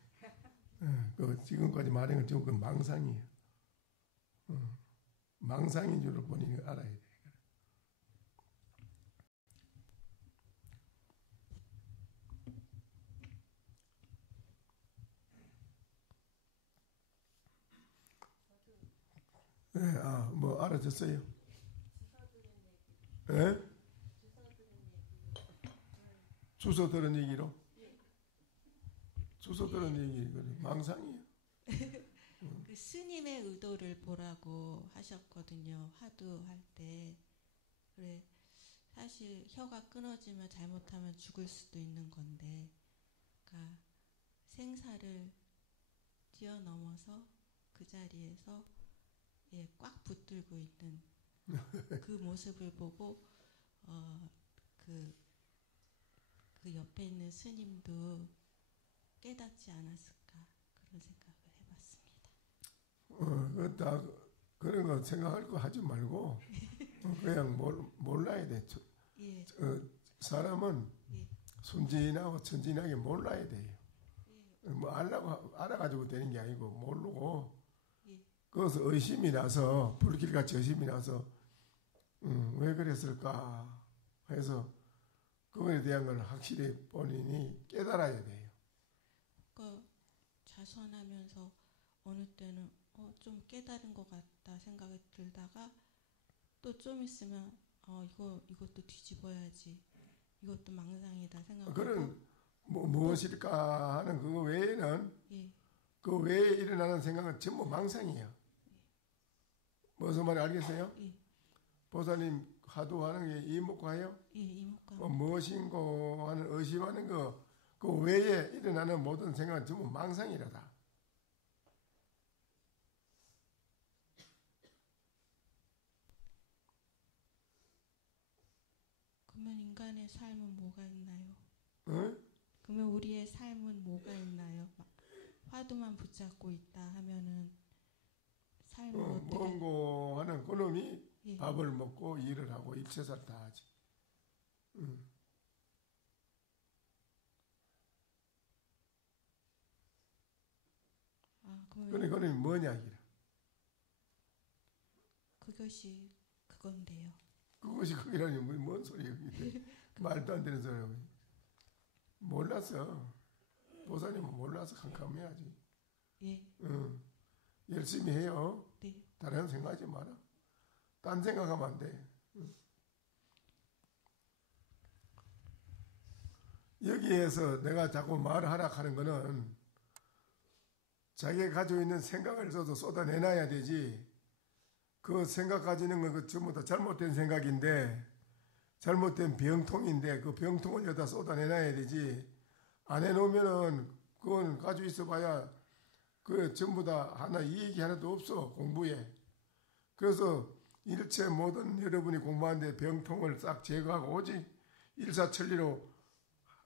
그 지금까지 말한 건 전부 그 망상이에요. 망상인 줄을 본인이 알아야 돼. 뭐 알아졌어요? 주소 들은 얘기로? 주소 들은 얘기 망상이에요. 그 스님의 의도를 보라고 하셨거든요. 화두할 때. 그래 사실 혀가 끊어지면 잘못하면 죽을 수도 있는 건데, 그러니까 생사를 뛰어넘어서 그 자리에서 꽉 붙들고 있는 그 모습을 보고 그 옆에 있는 스님도 깨닫지 않았을까 그런 생각을 해봤습니다. 다 그런 거 생각할 거 하지 말고 그냥 몰라야 돼. 예. 사람은 순진하고 천진하게 몰라야 돼요. 뭐 알아가지고 되는 게 아니고 모르고 그것을 의심이 나서 불길같이 의심이 나서 왜 그랬을까 해서 그거에 대한 걸 확실히 본인이 깨달아야 돼요. 그 자선하면서 어느 때는 좀 깨달은 것 같다 생각이 들다가 또 좀 있으면 이것도 뒤집어야지, 이것도 망상이다 생각하고 그런 무엇일까 하는 그거 외에는 그 외에 일어나는 생각은 전부 망상이에요. 무슨 말인지 알겠어요? 보살님 화두하는 게 이목과예요? 이목과. 무엇인고 하는 의심하는 거 그 외에 일어나는 모든 생각은 전부 망상이라다. 그러면 인간의 삶은 뭐가 있나요? 응? 그러면 우리의 삶은 뭐가 있나요? 화두만 붙잡고 있다 하면은 삶은 어떻게? 뭔고 하는 그놈이 밥을 먹고 일을 하고 일체살 다 하지. 그래 그놈이 뭐냐 이라. 그것이 그건데요. 그것이 그기라니 뭔 소리야 그게. 말도 안 되는 소리야. 몰랐어. 보살님은 몰라서 캄캄해야지. 예. 열심히 해요. 네. 다른 생각하지 마라. 딴 생각하면 안 돼. 여기에서 내가 자꾸 말하라 하는 거는 자기가 가지고 있는 생각을 쏟아내놔야 되지. 그 생각 가지는 건 그 전부 다 잘못된 생각인데, 잘못된 병통인데 그 병통을 여기다 쏟아내놔야 되지. 안 해놓으면은 그건 가지고 있어봐야 그 전부 다 하나 이익이 하나도 없어, 공부에. 그래서 일체 모든 여러분이 공부하는데 병통을 싹 제거하고 오직 일사천리로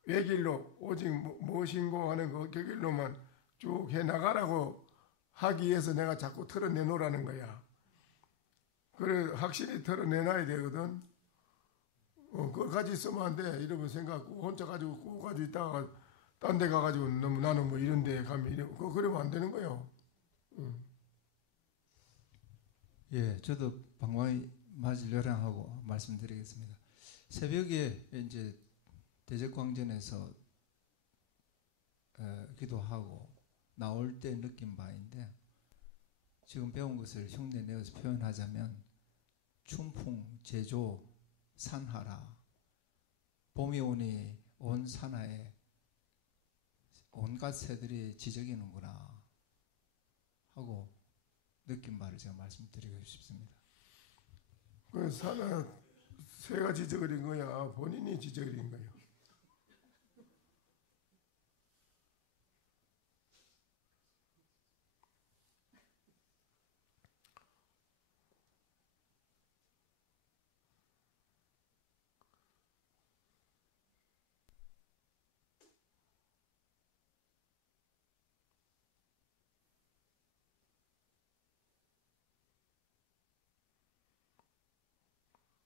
외길로 오직 무엇인고 하는 그 길로만 쭉 해나가라고 하기 위해서 내가 자꾸 털어내놓으라는 거야. 그래 확실히 털어내놔야 되거든. 그걸 가지고 있으면 안 돼. 이러면 생각 혼자 가지고 꼭 가지고 있다가 딴 데 가가지고 너무 나는 뭐 이런 데 가면 그러면 안 되는 거예요. 예, 저도 방광이 맞을 요량하고 말씀드리겠습니다. 새벽에 이제 대적광전에서 기도하고 나올 때 느낀 바인데, 지금 배운 것을 흉내 내어서 표현하자면 춘풍, 제조, 산하라, 봄이 오니 온 산하에 온갖 새들이 지저귀는구나 하고 느낀 바를 제가 말씀드리고 싶습니다. 그 산하 새가 지저귀는 거야? 본인이 지저귀는 거야?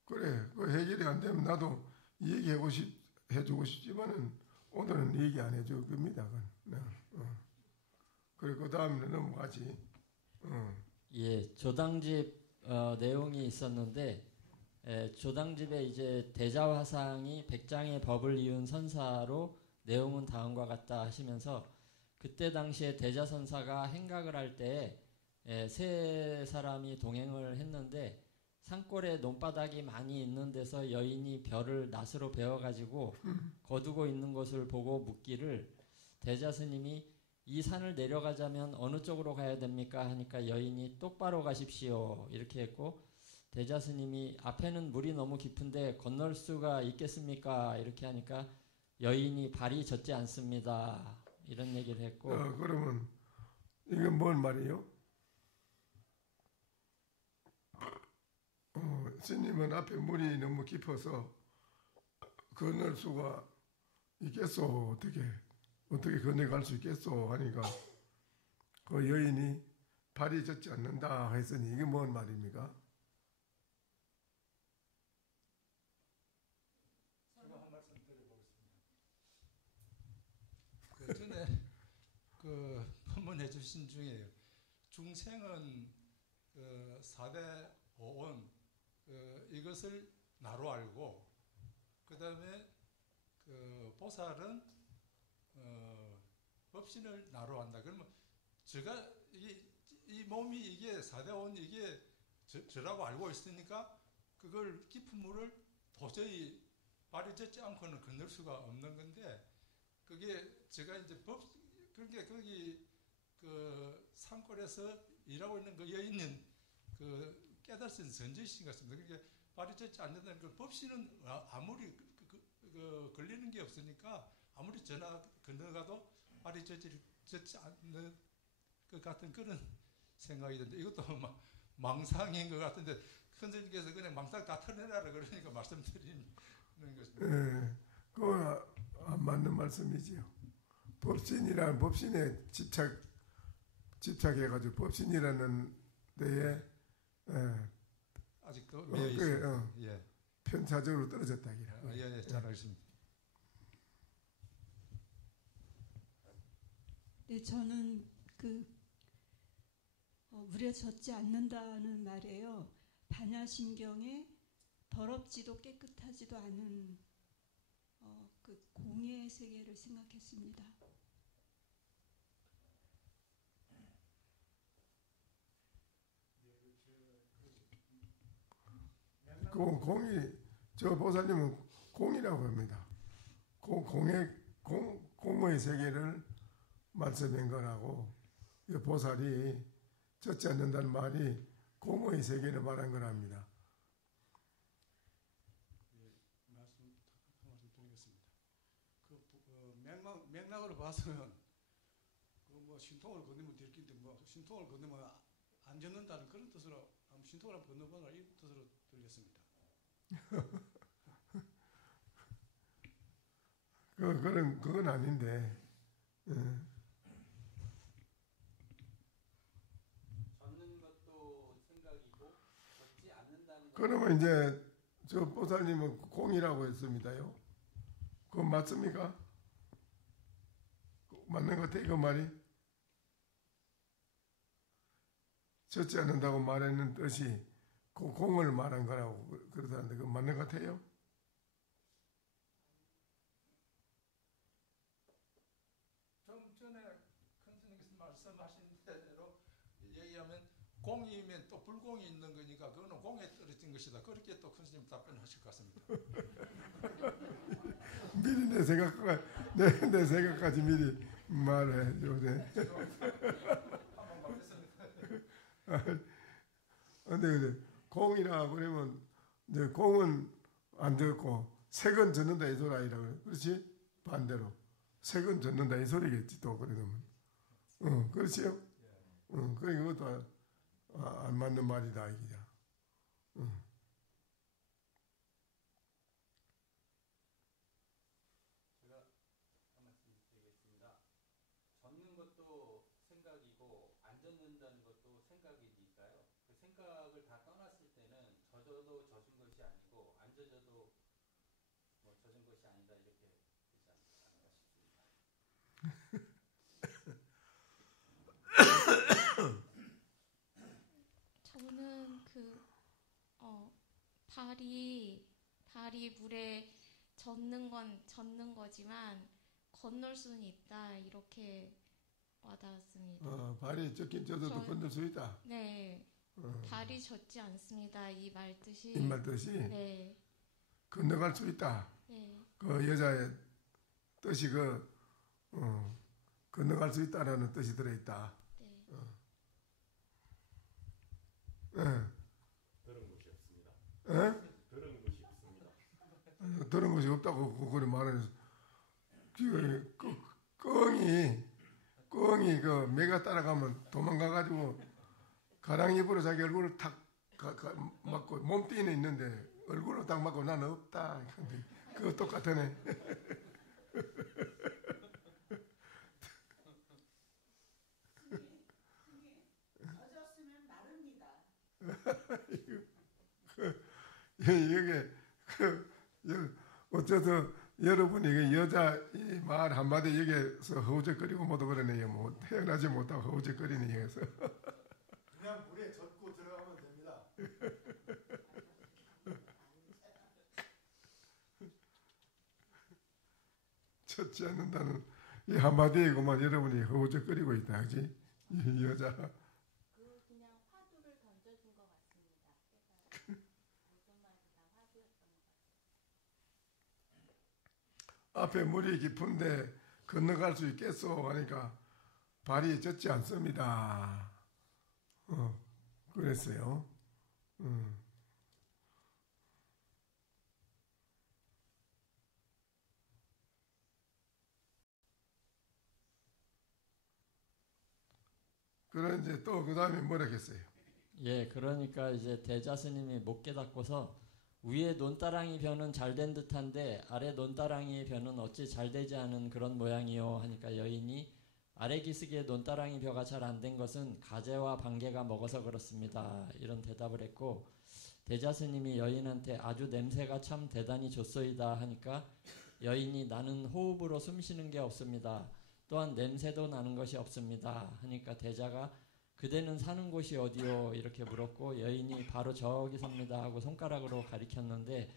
그래, 그 해결이 안 되면 나도 해주고 싶지만은 오늘은 얘기 안 해줄 겁니다. 그래, 그 다음에는 넘어가지. 예, 조당집 내용이 있었는데, 조당집에 이제 대자화상이 백장의 법을 이룬 선사로 내용은 다음과 같다 하시면서, 그때 당시에 대자선사가 행각을 할 때 세 사람이 동행을 했는데, 산골에 논바닥이 많이 있는 데서 여인이 별을 낫으로 베어가지고 거두고 있는 것을 보고 묻기를, 대자 스님이 이 산을 내려가자면 어느 쪽으로 가야 됩니까? 하니까 여인이 똑바로 가십시오 이렇게 했고, 대자 스님이 앞에는 물이 너무 깊은데 건널 수가 있겠습니까? 이렇게 하니까 여인이 발이 젖지 않습니다 이런 얘기를 했고. 그러면 이건 뭔 말이에요? 스님은 앞에 물이 너무 깊어서 건널 수가 있겠소? 어떻게 건너갈 수 있겠소? 하니까 그 여인이 발이 젖지 않는다 했으니 이게 뭔 말입니까? 제가 한 말씀 드려보겠습니다. 그 전에 그 법문해 주신 중에 중생은 그 4대 5원 이것을 나로 알고, 그 다음에 그 보살은 법신을 나로 안다. 그러면 제가 이 몸이 이게 4대 5원 이게 저라고 알고 있으니까 그걸 깊은 물을 도저히 발이 젖지 않고는 건널 수가 없는 건데, 그게 제가 이제 그게 거기 그 산골에서 일하고 있는 그 여인은 그 깨달은 선지신 같습니다. 그게 발이 젖지 않는다는 그 법신은 아무리 걸리는 게 없으니까 아무리 건너가도 발이 젖지 않는 것 같은 그런 생각이 드는데, 이것도 망상인 것 같은데 큰 스님께서 그냥 망상 다 털어내라 그러니까 말씀드리는 것입니다. 그건 안 맞는 말씀이지요. 법신이라는 법신에 집착해가지고 법신이라는 데에 아직도 매여 있습니다. 예. 편차적으로 떨어졌다. 예, 잘 알겠습니다. 네, 저는 물에 젖지 않는다는 말이에요. 반야심경에 더럽지도 깨끗하지도 않은 그 공의 세계를 생각했습니다. 공이 저 보살님은 공이라고 합니다. 공의 세계를 말씀한 거라고 이 보살이 젖지 않는다는 말이 공의 세계를 말한 거랍니다. 말씀 드리겠습니다. 맥락으로 봐서는 뭐 신통을 건너면 될 긴데 뭐 신통을 건너면 안 젖는다는 그런 뜻으로 신통을 한번 건너보라 이 뜻으로 들렸습니다. 그건 아닌데. 젖는 것도 생각이고 젖지 않는다는. 그러면 이제 저 보살님은 공이라고 했습니다요. 그건 맞습니까? 맞는 것 같아요, 그 말이? 젖지 않는다고 말하는 뜻이 공을 말한 거라고 그러다는데 그건 맞는 것 같아요? 좀 전에 큰 스님께서 말씀하신 대로 얘기하면 공이면 또 불공이 있는 거니까 그거는 공에 떨어진 것이다. 그렇게 또 큰 스님 답변하실 것 같습니다. 미리 내 생각까지 미리 말해 요새. 근데 공이라 그러면 이제 공은 안 젖고 색은 젖는다 이 소리 아니라 그래. 그렇지? 반대로 색은 젖는다 이 소리겠지 또 그러면. 그렇지요? 그러니까 그것도 안 맞는 말이다 이기야. 제가 한 말씀 드리겠습니다. 젖는 것도 생각이고 안 젖는다는 것도 생각이니까요. 그 생각을 다 떠났을 때는 젖어도 젖은 것이 아니고 안 젖어도 뭐 젖은 것이 아니다 이렇게 되지 않을까 싶습니다. 저는 발이 물에 젖는 건 젖는 거지만 건널 수는 있다 이렇게 와닿았습니다. 발이 젖긴 젖어도 건널 수 있다. 네, 발이 젖지 않습니다. 이 말 뜻이. 이 말 뜻이. 네. 건너갈 수 있다. 네. 그 여자의 뜻이 건너갈 수 있다라는 뜻이 들어 있다. 들은 것이 없습니다. 들은 것이 없습니다. 들은 것이 없다고 그걸 말해서 꿩이 그 매가 따라가면 도망가가지고 가랑 입으로 자기 얼굴을 탁 맞고 몸뚱이는 있는데 얼굴로 딱 맞고 나는 없다. 그거 똑같으네. 젖었으면 마릅니다. 이게 어째서 여러분이 여자 이 말 한마디 여기서 허우적거리고 뭐도 그러네요. 뭐 태어나지 못하고 허우적거리는 여기서. 그냥 물에 젖고 들어가면 됩니다. 젖지 않는다는 이 한마디에고만 여러분이 허우적거리고 있다, 그지? 이 여자. 그냥 화두를 던져준 것 같습니다. 모든 말이 다 화두였던 것 같아요. 앞에 물이 깊은데 건너갈 수 있겠소 하니까 발이 젖지 않습니다. 그랬어요. 그런 이제 또 그 다음에 뭐라 했어요? 예, 그러니까 이제 대자 스님이 못 깨닫고서 위에 논다랑이 벼는 잘된 듯한데 아래 논다랑이의 벼는 어찌 잘되지 않은 그런 모양이요 하니까 여인이 아래 기슭의 논다랑이 벼가 잘 안 된 것은 가재와 방개가 먹어서 그렇습니다. 이런 대답을 했고 대자 스님이 여인한테 아주 냄새가 참 대단히 좋소이다 하니까 여인이 나는 호흡으로 숨 쉬는 게 없습니다. 또한 냄새도 나는 것이 없습니다. 하니까 대자가 그대는 사는 곳이 어디요? 이렇게 물었고 여인이 바로 저기 삽니다 하고 손가락으로 가리켰는데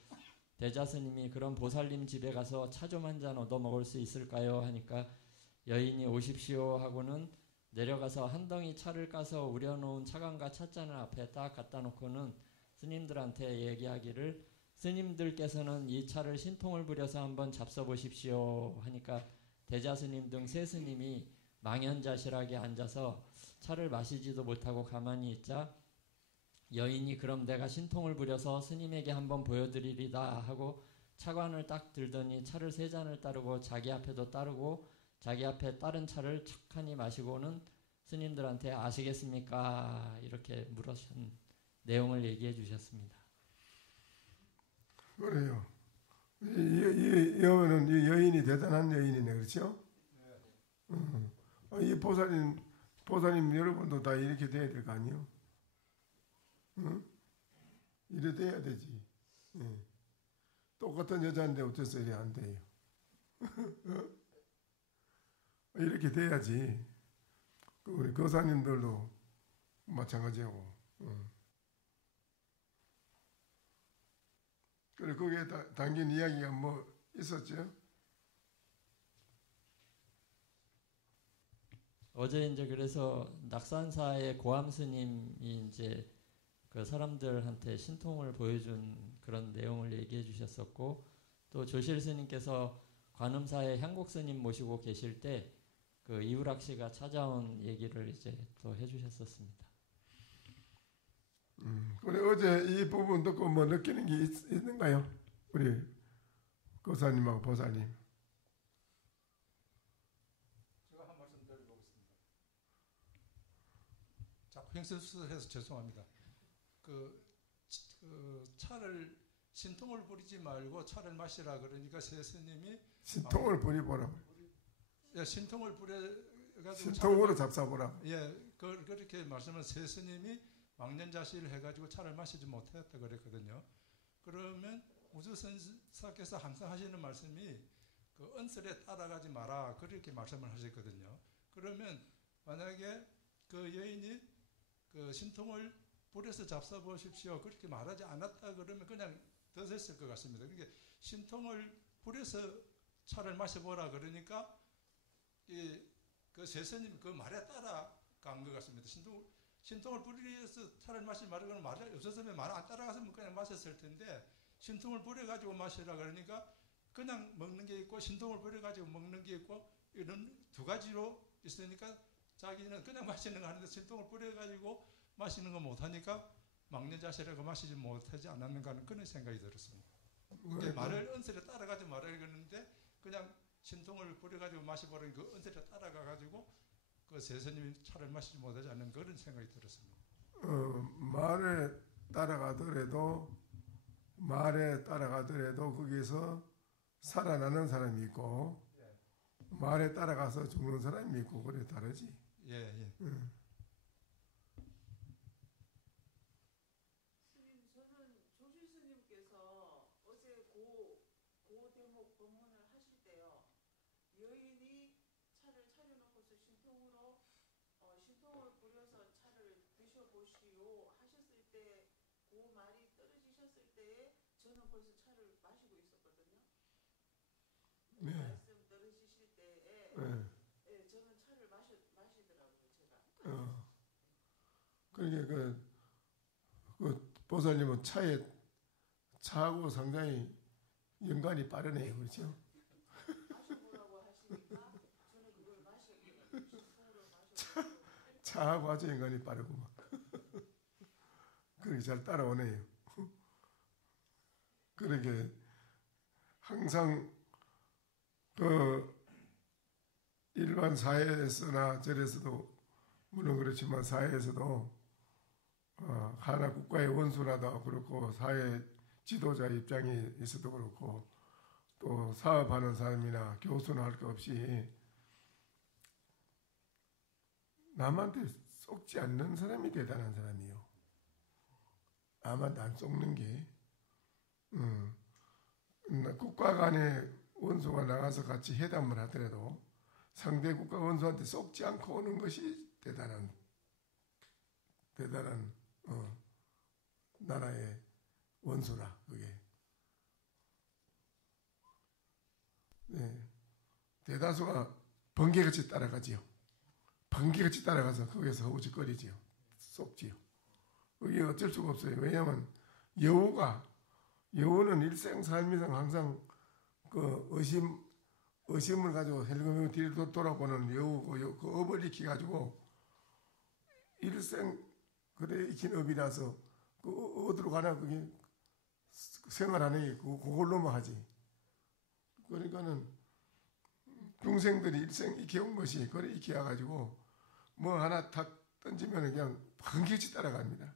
대자 스님이 그럼 보살님 집에 가서 차 좀 한 잔 얻어 먹을 수 있을까요? 하니까 여인이 오십시오 하고는 내려가서 한 덩이 차를 까서 우려놓은 차관과 찻잔을 앞에 딱 갖다 놓고는 스님들한테 얘기하기를 스님들께서는 이 차를 신통을 부려서 한번 잡숴보십시오 하니까 대자스님 등 세 스님이 망연자실하게 앉아서 차를 마시지도 못하고 가만히 있자 여인이 그럼 내가 신통을 부려서 스님에게 한번 보여드리리다 하고 차관을 딱 들더니 차를 3잔을 따르고 자기 앞에도 따르고 자기 앞에 따른 차를 척하니 마시고는 스님들한테 아시겠습니까? 이렇게 물으신 내용을 얘기해 주셨습니다. 그래요. 이 여인이 대단한 여인이네, 그렇죠? 이 보살님 여러분도 다 이렇게 돼야 될 거 아니에요? 이래 돼야 되지. 똑같은 여자인데 어째서 이래 안 돼요? 이렇게 돼야지. 우리 거사님들도 마찬가지고. 그래 거기에 담긴 이야기가 뭐 있었죠? 어제 이제 그래서 낙산사의 고암 스님이 이제 그 사람들한테 신통을 보여준 그런 내용을 얘기해 주셨었고, 또 조실 스님께서 관음사의 향곡 스님 모시고 계실 때 그 이우락 씨가 찾아온 얘기를 이제 또 해주셨었습니다. 그래 어제 이 부분 듣고 뭐 느끼는 게 있는가요? 우리 거사님하고 보살님. 제가 한 말씀 드려보겠습니다. 자꾸 횡설수설해서 죄송합니다. 그 차를 신통을 부리지 말고 차를 마시라 그러니까 세 스님이 신통을 부리보라. 예, 신통을 부려가지고 신통으로 잡사보라. 예, 그렇게 말씀을 세 스님이 망년자실을 해가지고 차를 마시지 못했다 그랬거든요. 그러면 우주선사께서 항상 하시는 말씀이 그 언설에 따라가지 마라 그렇게 말씀을 하셨거든요. 그러면 만약에 그 여인이 그 신통을 불에서 잡숴보십시오 그렇게 말하지 않았다 그러면 그냥 드셨을 것 같습니다. 그러니까 신통을 불에서 차를 마셔보라 그러니까 그 세스님 그 말에 따라간 것 같습니다. 신통을 부려서 차를 마시지 말라고는 말이 없었으면 말 안 따라갔으면 그냥 마셨을 텐데 신통을 부려가지고 마시라 그러니까 그냥 먹는 게 있고 신통을 부려가지고 먹는 게 있고 이런 두 가지로 있으니까 자기는 그냥 마시는 거 하는데 신통을 부려가지고 마시는 거 못하니까 망년자실하고 마시지 못하지 않았는가 하는 그런 생각이 들었습니다. 그게 말을 언설에 따라가지 말아야 되는데 그냥 신통을 부려가지고 마셔버린 그 언설에 따라가가지고 그 세스님이 차를 마시지 못하지 않는 그런 생각이 들었습니다. 말에 따라가더라도 거기서 살아나는 사람이 있고 말에 따라가서 죽는 사람이 있고 그래 다르지. 예. 스님, 저는 조실 스님께서 어제 그 대목 법문을 하실 때요. 여인이 차를 차려놓고서 신통을 부려서 차를 드셔보시오 하셨을 때 그 말이 떨어지셨을 때에 저는 벌써 차를 마시고 있었거든요. 그 말씀 떨어지실 때에 저는 차를 마시더라고요. 제가. 그러니까 그 보살님은 차하고 상당히 연관이 빠르네요, 그렇죠? 마셔보라고 하시니까 저는 그걸 마셨거든요. 차하고 아주 연관이 빠르구만. 그렇게 잘 따라오네요. 그러게 항상 그 일반 사회에서나 저래서도 물론 그렇지만 사회에서도 하나 국가의 원수라도 그렇고 사회 지도자 입장에 있어도 그렇고 또 사업하는 사람이나 교수나 할 것 없이 남한테 속지 않는 사람이 대단한 사람이요. 남한테 안 속는 게 국가 간의 원수가 나가서 같이 회담을 하더라도 상대 국가 원수한테 속지 않고 오는 것이 대단한 나라의 원수라 그게. 네. 대다수가 번개같이 따라가지요. 번개같이 따라가서 거기서 허우적거리지요. 속지요. 그게 어쩔 수가 없어요. 왜냐하면 여우는 일생 삶이상 항상 그 의심을 가지고 헬금이 뒤를 돌아보는 여우, 그 업을 익히 가지고 일생 그래 익힌 업이라서 그 어디로 가나 그게 생활하는 게 그걸로만 하지. 그러니까는 중생들이 일생 익혀온 것이 그래 익혀가지고 뭐 하나 탁 던지면 그냥 반격치 따라갑니다.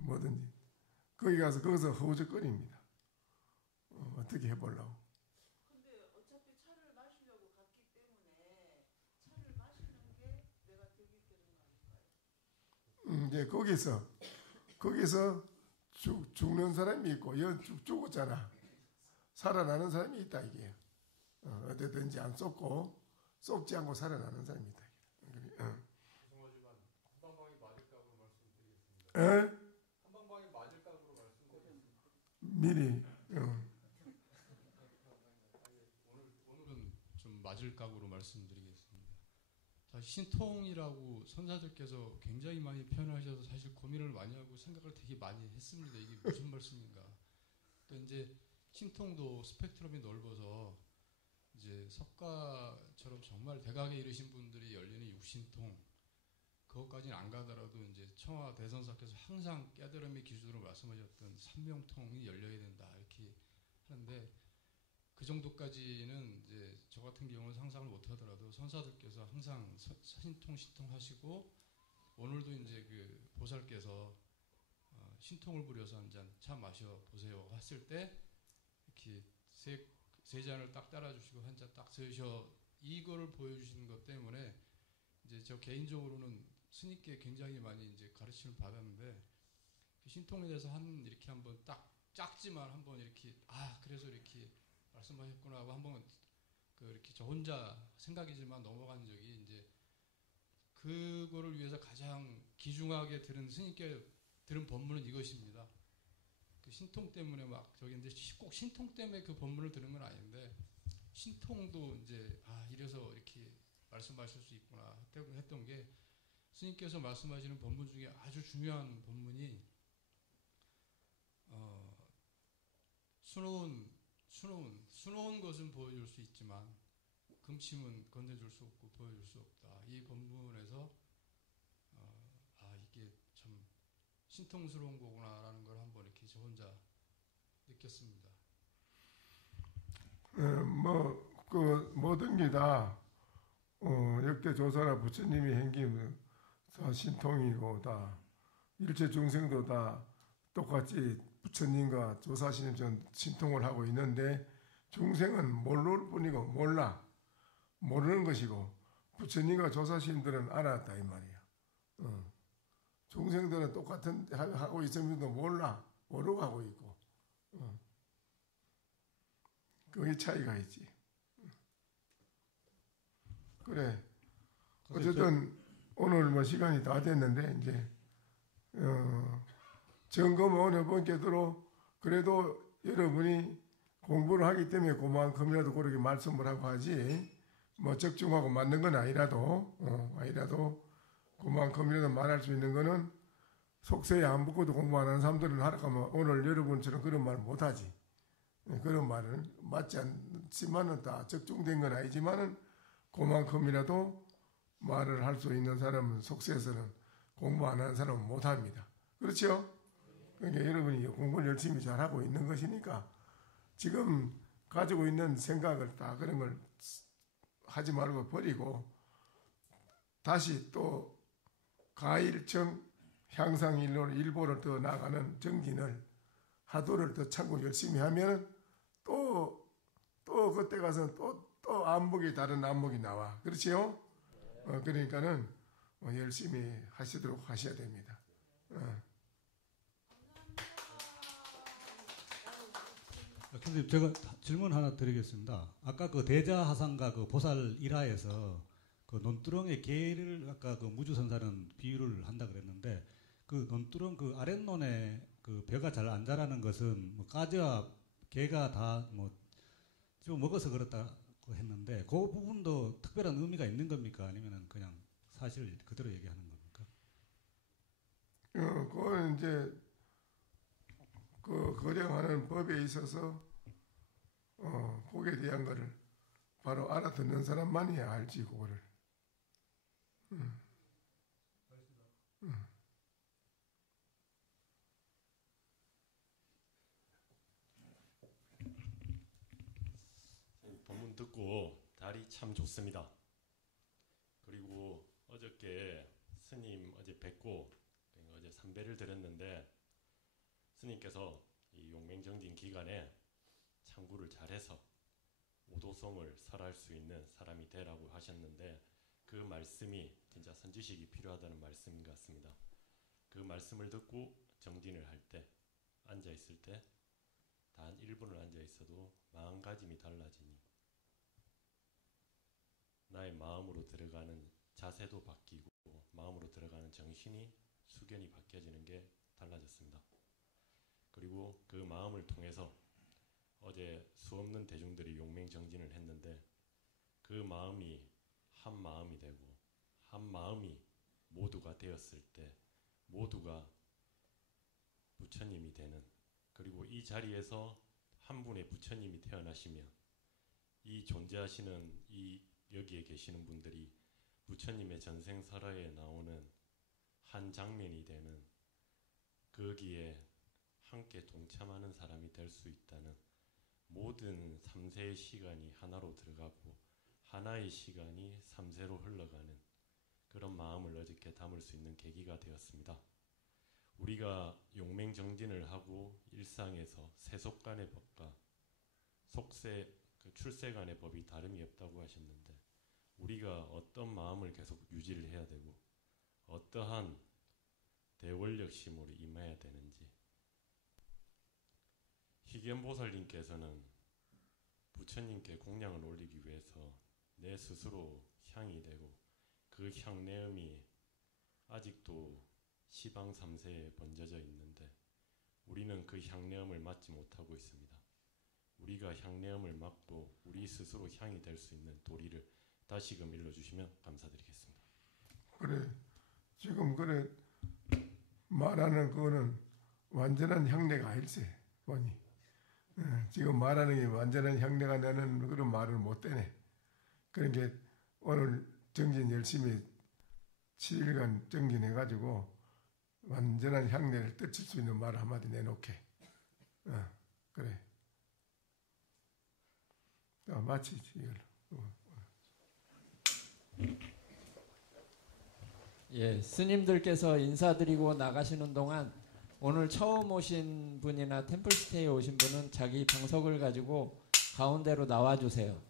뭐든지. 거기 가서 거기서 허우적거립니다. 어떻게 해보려고. 근데 어차피 차를 마시려고 갔기 때문에 차를 마시는 게 내가 득이 되는 거 아닐까요? 이제 거기서 죽는 사람이 있고 죽었잖아. 살아나는 사람이 있다 이게. 어디든지 안 쏟지 않고 살아나는 사람이 있다. 죄송하지만 한방방이 맞을 각오로 말씀드리겠습니다. 에? 한방방이 맞을 각오로 말씀드리겠습니다. 미리. 오늘은 좀 맞을 각오로 말씀드리겠습니다. 사실 신통이라고 선사들께서 굉장히 많이 표현하셔서 사실 고민을 많이 하고 생각을 되게 많이 했습니다. 이게 무슨 말씀인가. 또 이제 신통도 스펙트럼이 넓어서 이제 석가처럼 정말 대각에 이르신 분들이 열리는 육신통 그것까지는 안 가더라도 이제 청하 대선사께서 항상 깨달음의 기준으로 말씀하셨던 삼명통이 열려야 된다 이렇게 하는데 그 정도까지는 이제 저 같은 경우는 상상을 못 하더라도 선사들께서 항상 신통 하시고 오늘도 이제 그 보살께서 신통을 부려서 한 잔 차 마셔 보세요 했을 때 이렇게 세 잔을 딱 따라주시고 한 잔 딱 드셔 이거를 보여주시는 것 때문에 이제 저 개인적으로는 스님께 굉장히 많이 이제 가르침을 받았는데 그 신통에 대해서 이렇게 한번 딱 작지만 한번 이렇게 그래서 이렇게 말씀하셨구나 하고 한번 그 이렇게 저 혼자 생각이지만 넘어간 적이 이제 그거를 위해서 가장 귀중하게 들은 스님께 들은 법문은 이것입니다. 그 신통 때문에 막 저기인데 꼭 신통 때문에 그 법문을 들은 건 아닌데 신통도 이제 이래서 이렇게 말씀하실 수 있구나 했던 게 스님께서 말씀하시는 법문 중에 아주 중요한 법문이 수놓은 것은 보여줄 수 있지만 금침은 건네줄 수 없고 보여줄 수 없다. 이 법문에서 이게 참 신통스러운 거구나라는 걸 한번 이렇게 저 혼자 느꼈습니다. 모든 게 다 역대 조사나 부처님이 행긴 다 신통이고 다 일체 중생도 다 똑같이 부처님과 조사스님처럼 신통을 하고 있는데 중생은 모를 뿐이고 모르는 것이고 부처님과 조사스님들은 알았다 이 말이야. 중생들은 똑같은 하고 있으면서도 모르고 하고 있고 그게 차이가 있지. 그래. 어쨌든 오늘 뭐 시간이 다 됐는데 이제 점검 오늘 본께대로 그래도 여러분이 공부를 하기 때문에 그만큼이라도 그렇게 말씀을 하고 하지 뭐 적중하고 맞는 건 아니라도 그만큼이라도 말할 수 있는 거는 속세에 안 붙고도 공부 안 하는 사람들은 하라고 오늘 여러분처럼 그런 말 못하지. 그런 말은 맞지 않지만은 다 적중된 건 아니지만은 그만큼이라도 말을 할 수 있는 사람은 속세에서는 공부 안 하는 사람은 못합니다. 그렇죠? 그러니까 여러분이 공부를 열심히 잘하고 있는 것이니까 지금 가지고 있는 생각을 다 그런 걸 하지 말고 버리고 다시 또 가일청 향상일보를 더 나가는 정진을 하도를 더 참고 열심히 하면 또 그때 가서 또 안목이 다른 안목이 나와. 그렇지요? 그러니까는 열심히 하시도록 하셔야 됩니다. 선생님, 제가 질문 하나 드리겠습니다. 아까 그 대자하상과 그 보살 일화에서 그 논두렁의 개를 아까 그 무주선사는 비유를 한다 그랬는데 그 논두렁 그 아랫논에 그 벼가 잘 안 자라는 것은 뭐 가지와 개가 다 뭐 좀 먹어서 그렇다고 했는데 그 부분도 특별한 의미가 있는 겁니까? 아니면은 그냥 사실 그대로 얘기하는 겁니까? 그건 이제 그 거령하는 법에 있어서 그에 대한 거를 바로 알아듣는 사람만이 알지 그거를. 본문 듣고 달이 참 좋습니다. 그리고 어저께 스님 어제 뵙고 어제 삼배를 드렸는데 스님께서 이 용맹정진 기간에 참고를 잘해서 오도성을 설할 수 있는 사람이 되라고 하셨는데 그 말씀이 진짜 선지식이 필요하다는 말씀인 것 같습니다. 그 말씀을 듣고 정진을 할 때 앉아있을 때 단 1분을 앉아있어도 마음가짐이 달라지니 나의 마음으로 들어가는 자세도 바뀌고 마음으로 들어가는 정신이 수견이 바뀌어지는 게 달라졌습니다. 그리고 그 마음을 통해서 어제 수없는 대중들이 용맹정진을 했는데 그 마음이 한 마음이 되고 한 마음이 모두가 되었을 때 모두가 부처님이 되는, 그리고 이 자리에서 한 분의 부처님이 태어나시면 이 존재하시는 이 여기에 계시는 분들이 부처님의 전생설화에 나오는 한 장면이 되는, 거기에 함께 동참하는 사람이 될 수 있다는, 모든 3세의 시간이 하나로 들어가고 하나의 시간이 3세로 흘러가는 그런 마음을 어저께 담을 수 있는 계기가 되었습니다. 우리가 용맹정진을 하고 일상에서 세속간의 법과 속세, 출세간의 법이 다름이 없다고 하셨는데 우리가 어떤 마음을 계속 유지를 해야 되고 어떠한 대원력심으로 임해야 되는지, 희견보살님께서는 부처님께 공양을 올리기 위해서 내 스스로 향이 되고 그 향내음이 아직도 시방 3세에 번져져 있는데 우리는 그 향내음을 맡지 못하고 있습니다. 우리가 향내음을 맡고 우리 스스로 향이 될 수 있는 도리를 다시금 일러주시면 감사드리겠습니다. 그래, 지금 그래 말하는 그거는 완전한 향내가 아닐세 보니. 지금 말하는 게 완전한 향내가 나는 그런 말을 못 되네. 그러니까 오늘 정진 열심히 7일간 정진해가지고 완전한 향내를 떨칠 수 있는 말 한마디 내놓게. 그래. 마치지 이걸로. 예, 스님들께서 인사드리고 나가시는 동안 오늘 처음 오신 분이나 템플스테이에 오신 분은 자기 방석을 가지고 가운데로 나와주세요.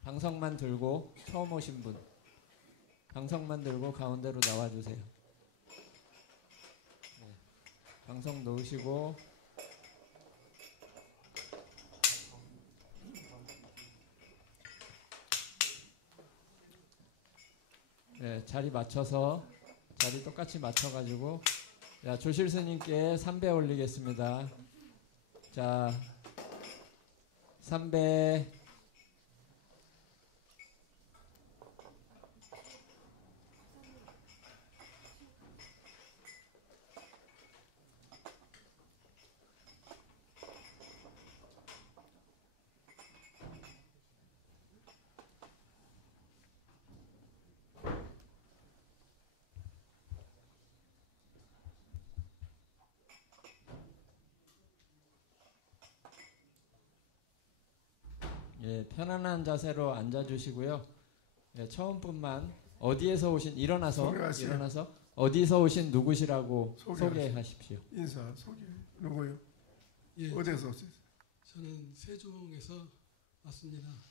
방석만 들고, 처음 오신 분 방석만 들고 가운데로 나와주세요. 네, 방석 놓으시고 네, 자리 맞춰서, 자리 똑같이 맞춰가지고, 자, 조실 스님께 3배 올리겠습니다. 자, 3배. 예, 편안한 자세로 앉아주시고요. 예, 처음 분만 어디에서 오신, 일어나서 어디서 오신 누구시라고 소개하십시오. 인사 소개. 누구요? 예, 어디에서 오세요? 저는 세종에서 왔습니다.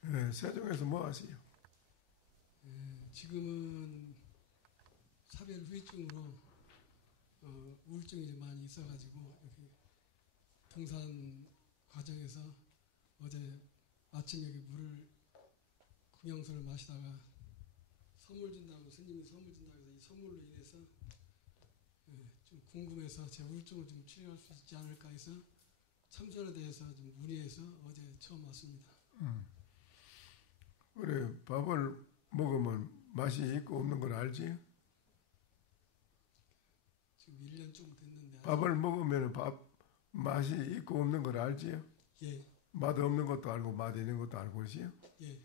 네, 세종에서 뭐 하세요? 지금은 사별 후유증으로 우울증이 좀 많이 있어가지고 이렇게 등산 과정에서 어제 아침 여기 물을 궁영수를 마시다가 선물 준다고, 스님이 선물 준다고 해서 이 선물로 인해서 좀 궁금해서 제 우울증을 좀 치료할 수 있지 않을까 해서 참선에 대해서 좀 문의해서 어제 처음 왔습니다. 그래, 밥을 먹으면 맛이 있고 없는 걸 알지? 지금 1년 좀 됐는데 밥을 먹으면 맛이 있고 없는 걸 알지요? 예. 맛 없는 것도 알고 맛 있는 것도 알고 그러지요? 예.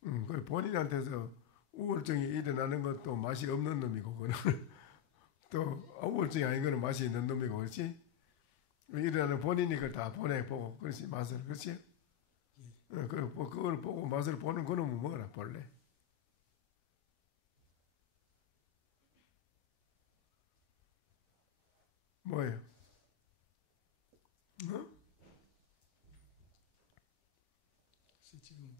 그 본인한테서 우울증이 일어나는 것도 맛이 없는 놈이고 그거는 또 우울증이 아닌 거는 맛이 있는 놈이고 그렇지? 일어나는 본인이 그걸 다 보내보고 그렇지 맛을 그렇지? 그걸 보고 맛을 보는 거는 뭐라 볼래? 뭐예요? 어? 지금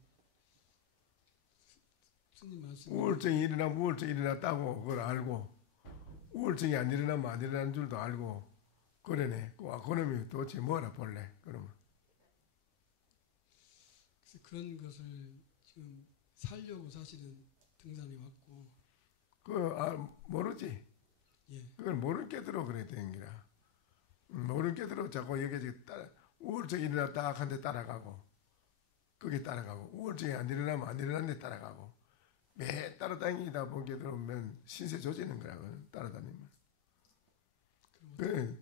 스님 말씀 우울증이 일어나면 우울증이 일어났다고 그걸 알고 우울증이 안 일어나면 안 일어나는 줄도 알고 그러네. 그놈이 도대체 뭐라 볼래? 그러면 그런 것을 지금 살려고 사실은 등산에 왔고 모르지. 예. 그걸 모르는 게들어 그래야 되는 기라. 모르는 게들어 자꾸 여기 우울증이 일어났다 한데 따라가고 거기 따라가고 우울증이 안 일어나면 안 일어나는 데 따라가고 매 따라다니다 보게 들으면 신세 조지는 거라 따라다니면. 그래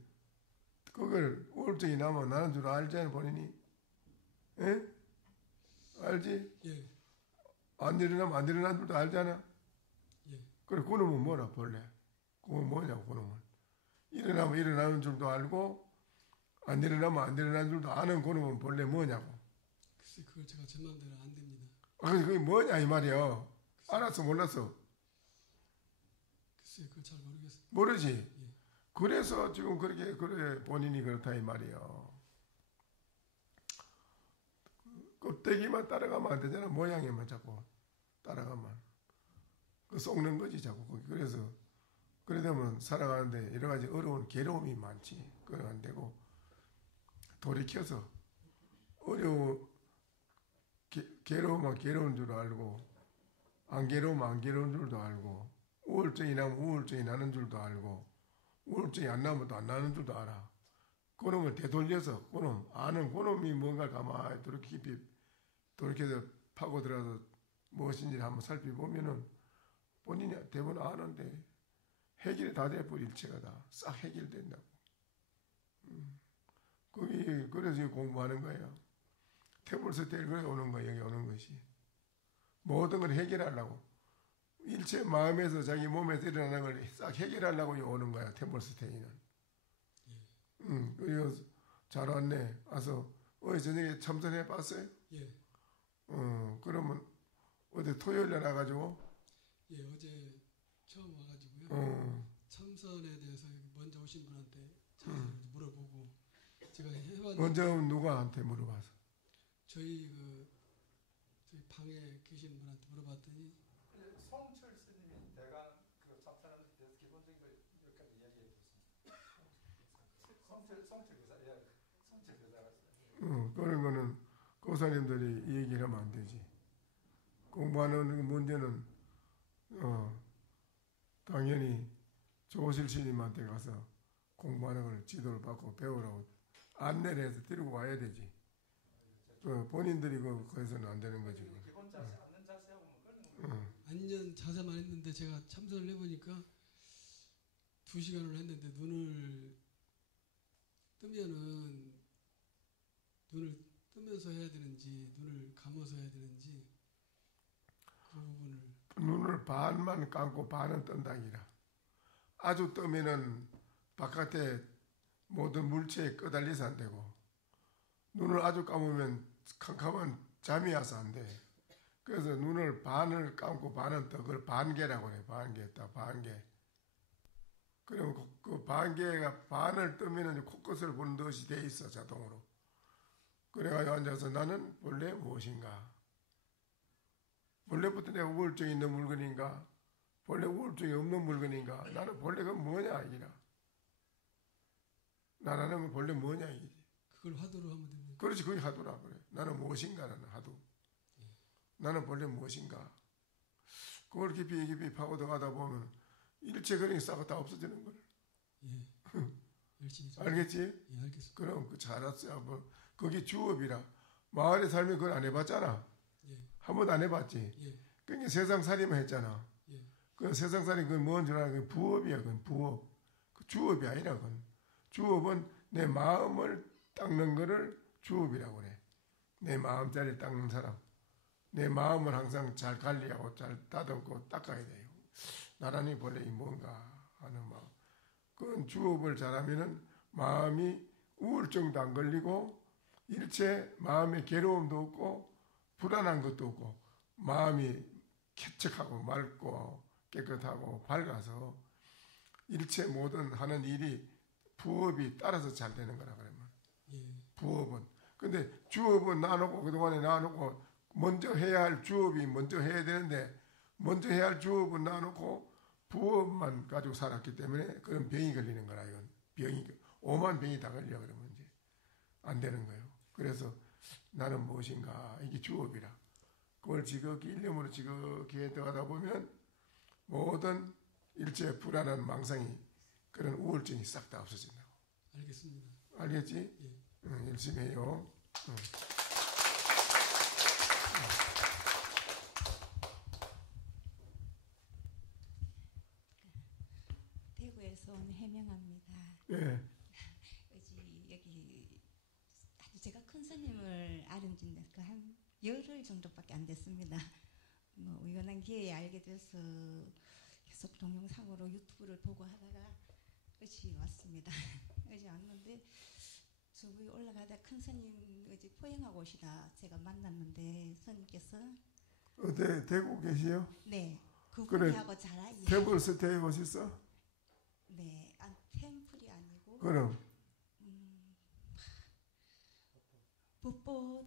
그걸 우울증이 나면 나는 줄 알잖아 본인이. 예? 알지? 예. 안 일어나면 안 일어나는 줄도 알잖아. 예. 그래 그놈은 뭐라 볼래? 그건 뭐냐고 그놈은. 일어나면 일어나는 줄도 알고 안 일어나면 안 일어나는 줄도 아는 그놈은 본래 뭐냐고. 글쎄 그걸 제가 제 마음대로 안 됩니다. 그게 뭐냐 이 말이야. 알았어 몰랐어? 글쎄 그걸 잘 모르겠어요. 모르지? 예. 그래서 지금 그렇게 그래 본인이 그렇다 이 말이야. 껍데기만 따라가면 안 되잖아. 모양에만 자꾸 따라가면 그 썩는 거지 자꾸 거기. 그래서 그래 되면 살아가는데 여러 가지 어려운 괴로움이 많지. 그건 안 되고 돌이켜서 괴로우면 괴로운 줄 알고 안 괴로우면 안 괴로운 줄도 알고 우울증이 나면 우울증이 나는 줄도 알고 우울증이 안 나면 또 안 나는 줄도 알아. 그놈을 되돌려서 그놈 아는 그놈이 뭔가 가만히 그렇게 깊이 돌이켜서 파고 들어서 무엇인지 한번 살펴보면은 본인이 대부분 아는데 해결이 다 돼버려 일체가 다 싹 해결된다고. 거기 그래서 공부하는 거예요. 태블스테이를 그래 오는 거예요. 여기 오는 것이 모든 걸 해결하려고 일체 마음에서 자기 몸에서 일어나는 걸 싹 해결하려고 오는 거야. 태블스테이는. 그리고 잘 왔네. 와서 어제 저녁에 참선해 봤어요? 예. 그러면 어제 토요일에 나가지고 예, 어제 처음 와가지고요. 참선에 대해서 먼저 오신 분한테 물어보고 제가 해봤는데 먼저 누구한테 물어봐서? 저희 방에 계신 분한테 물어봤더니 송철 스님이 내가 그 참선하는 데 대해서 기본적인 걸 몇 가지 이야기해 줬습니다. 송철 교사가 그런 거는 교사님들이 얘기를 하면 안 되지. 공부하는 문제는 당연히 조실 스님한테 가서 공부하는 걸 지도를 받고 배우라고 안내를 해서 데리고 와야 되지. 본인들이 거기서는 안 되는 거지. 기본 자세, 앉는 자세하고 뭐 그런 앉는 자세만 했는데 제가 참선을 해보니까 2시간을 했는데 눈을 뜨면은 눈을 뜨면서 해야 되는지 눈을 감아서 해야 되는지 그 부분을 눈을 반만 감고 반은 뜬다기라. 아주 뜨면은 바깥에 모든 물체에 끄달려서 안 되고 눈을 아주 감으면 캄캄한 잠이 와서 안 돼. 그래서 눈을 반을 감고 반은 떠. 그걸 반개라고 해. 반개 딱 반개. 그러면 그 반개가 반을 뜨면은 코끝을 보는 듯이 돼 있어 자동으로. 그래가지고 앉아서 나는 본래 무엇인가? 본래부터 내가 우울증이 있는 물건인가? 본래 우울증이 없는 물건인가? 나는 본래가 뭐냐 이기라. 나라는 건 본래 뭐냐 이기지. 그걸 화두로 하면 됩니다. 그렇지 그게 화두라 그래. 나는 무엇인가 나는 화두. 나는 본래 무엇인가? 그걸 깊이 파고 들어가다 보면 일체 그런 게 싹 다 없어지는 걸. 예. 열심히 알겠지? 예, 알겠습니다. 그럼 그 잘했어요. 뭐 그게 주업이라. 마을에 살면 그걸 안 해봤잖아. 예. 한 번도 안 해봤지. 예. 그러니까 세상살이만 했잖아. 예. 그 세상살이 그건 뭔 줄 알아? 그 부업이야. 그건 부업. 그 주업이 아니라 그건. 주업은 내 마음을 닦는 거를 주업이라고 그래. 내 마음자리 닦는 사람. 내 마음을 항상 잘 관리하고 잘 다듬고 닦아야 돼요. 나란히 본래 이 뭔가 하는 마음. 그건 주업을 잘하면은 마음이 우울증도 안 걸리고 일체 마음에 괴로움도 없고 불안한 것도 없고 마음이 쾌척하고 맑고 깨끗하고 밝아서 일체 모든 하는 일이 부업이 따라서 잘 되는 거라 그러면. 부업은. 근데 주업은 나누고 그동안에 나누고 먼저 해야 할 주업이 먼저 해야 되는데 먼저 해야 할 주업은 나누고 부업만 가지고 살았기 때문에 그런 병이 걸리는 거라 이건. 병이 오만 병이 다 걸려 그러면 이제 안 되는 거예요. 그래서 나는 무엇인가 이게 주업이라. 그걸 지극히 일념으로 지극히 해석하다 보면 모든 일체 불안한 망상이 그런 우울증이 싹 다 없어진다고. 알겠습니다. 알겠지? 예. 응, 열심히 해요. 응. 대구에서 온 해명합니다. 예. 여기 아주 제가 큰 스님을 아는 지는 한 열흘 정도밖에 안 됐습니다. 뭐 우연한 기회에 알게 돼서 계속 동영상으로 유튜브를 보고 하다가 어제 왔습니다. 어제 왔는데 저기 올라가다 큰 스님 어제 포행하고 오시다 제가 만났는데 스님께서 어때 대구 계시요? 네. 그분하고 잘 알아요. 템플 스테이 오셨어? 네. 템플이 아니고 그럼 법보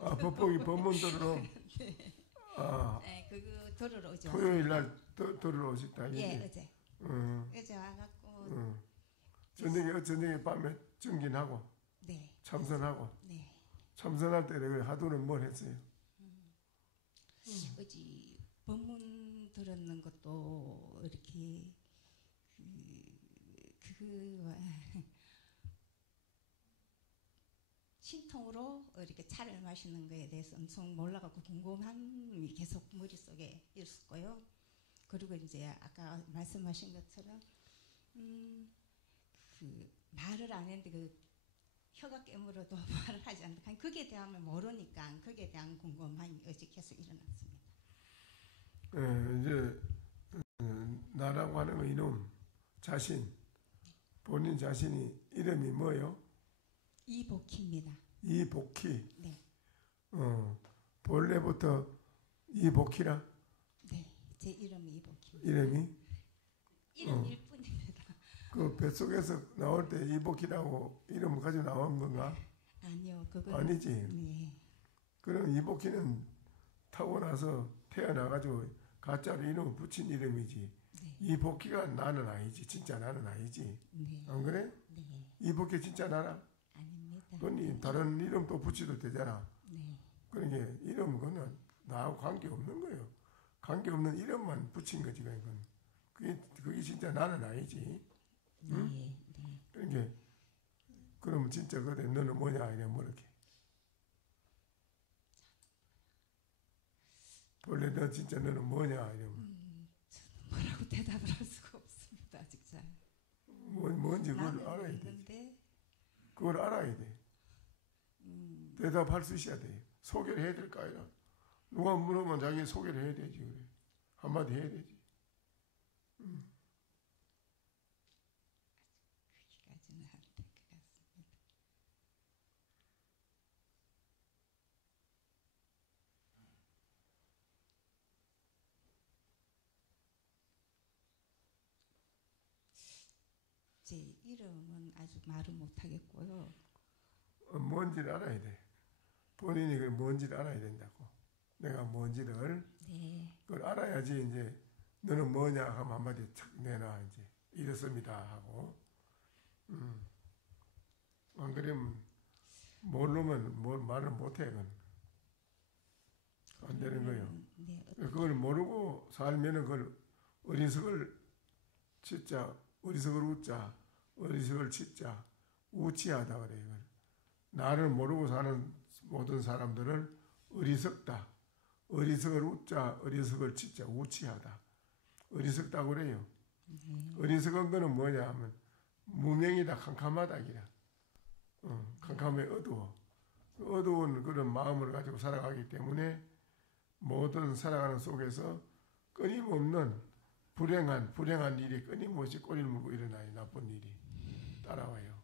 아 법복이 법문들으로 네. 아 네, 그거 들으러 오죠. 토요일 날 들으러 오셨다. 예, 어제. 어제 와갖고. 저녁에 밤에 정진하고. 네. 참선하고. 네. 참선할 때 하루는 뭘 했어요? 어제 법문 들었는 것도 이렇게 신통으로 이렇게 차를 마시는 거에 대해서 엄청 몰라갖고 궁금함이 계속 머릿속에 있었고요. 그리고 이제 아까 말씀하신 것처럼 그 말을 안 했는데 그 혀가 깨물어도 말을 하지 않는다. 그게 대하면 모르니까 그게 대한 궁금함이 어제 계속 일어났습니다. 이제 나라고 하는 거 이놈 자신 본인 자신이 이름이 뭐요? 이복희입니다. 이복희. 네. 본래부터 이복희라? 네. 제 이름이 이복희. 이름이? 이름일 뿐입니다. 그 뱃속에서 나올 때 이복희라고 이름을 가지고 나온 건가? 아니요. 그건 아니지. 네. 그럼 이복희는 타고나서 태어나가지고 가짜로 이름을 붙인 이름이지. 네. 이복희가 나는 아니지. 진짜 나는 아니지. 네. 안 그래? 네. 이복희 진짜 나라? 아닙니다. 그건 다른 이름 또 붙여도 되잖아. 네. 그러니까 이름 그거는 나하고 관계 없는 거예요. 관계 없는 이름만 붙인 거지 그건. 그게 진짜 나는 아니지. 응? 네. 네. 그러니까 그러면 진짜 그래 너는 뭐냐 이래 뭐렇게. 원래 너 진짜 너는 뭐냐 이러면. 뭐라고 대답을 할 수가 없습니다. 아직 잘. 뭔지 그걸 알아야 돼. 있는데, 그걸 알아야 돼. 대답할 수 있어야 돼. 소개를 해야 될 거 아니라. 누가 물으면 자기 소개를 해야 되지 그래. 한마디 해야 되지. 거기까지는 안 될 것 같습니다. 제 이름은 아주 말은 못하겠고요. 뭔지를 알아야 돼. 본인이 그 뭔지를 알아야 된다고. 내가 뭔지를. 네. 그걸 알아야지 이제 너는 뭐냐 하면 한마디 탁 내놔 이제 이렇습니다 하고. 안 그러면 모르면 말을 못해 그건. 안 되는 거예요. 네. 그걸 모르고 살면은 그걸 어리석을 치자, 어리석을 웃자, 어리석을 치자, 우치하다 그래요. 이걸. 나를 모르고 사는 모든 사람들을 어리석다, 어리석을 웃자, 어리석을 치자, 우치하다. 어리석다고 그래요. 어리석은 거는 뭐냐 하면 무명이다, 캄캄하다 기라. 캄캄해, 어두워. 어두운 그런 마음을 가지고 살아가기 때문에 모든 살아가는 속에서 끊임없는 불행한 일이 끊임없이 꼬리를 물고 일어나요. 나쁜 일이 따라와요.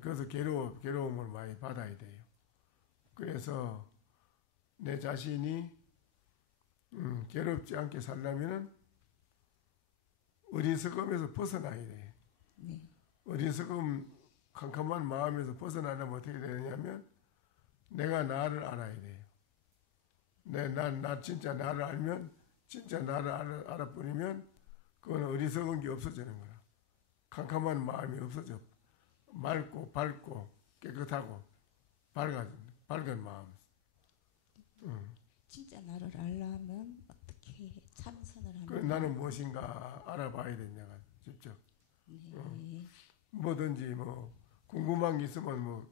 그래서 괴로움을 많이 받아야 돼요. 그래서 내 자신이 괴롭지 않게 살려면은 어리석음에서 벗어나야 돼. 어리석음, 캄캄한 마음에서 벗어나려면 어떻게 되느냐면 내가 나를 알아야 돼요. 나 진짜 나를 알면, 진짜 나를 알아버리면 그건 어리석은 게 없어지는 거야. 캄캄한 마음이 없어져. 맑고 밝고 깨끗하고 밝은 마음. 진짜 나를 알려면 어떻게 참선을 하는 그래, 나는 무엇인가 알아봐야 된다. 직접. 뭐든지 뭐 궁금한 게 있으면 뭐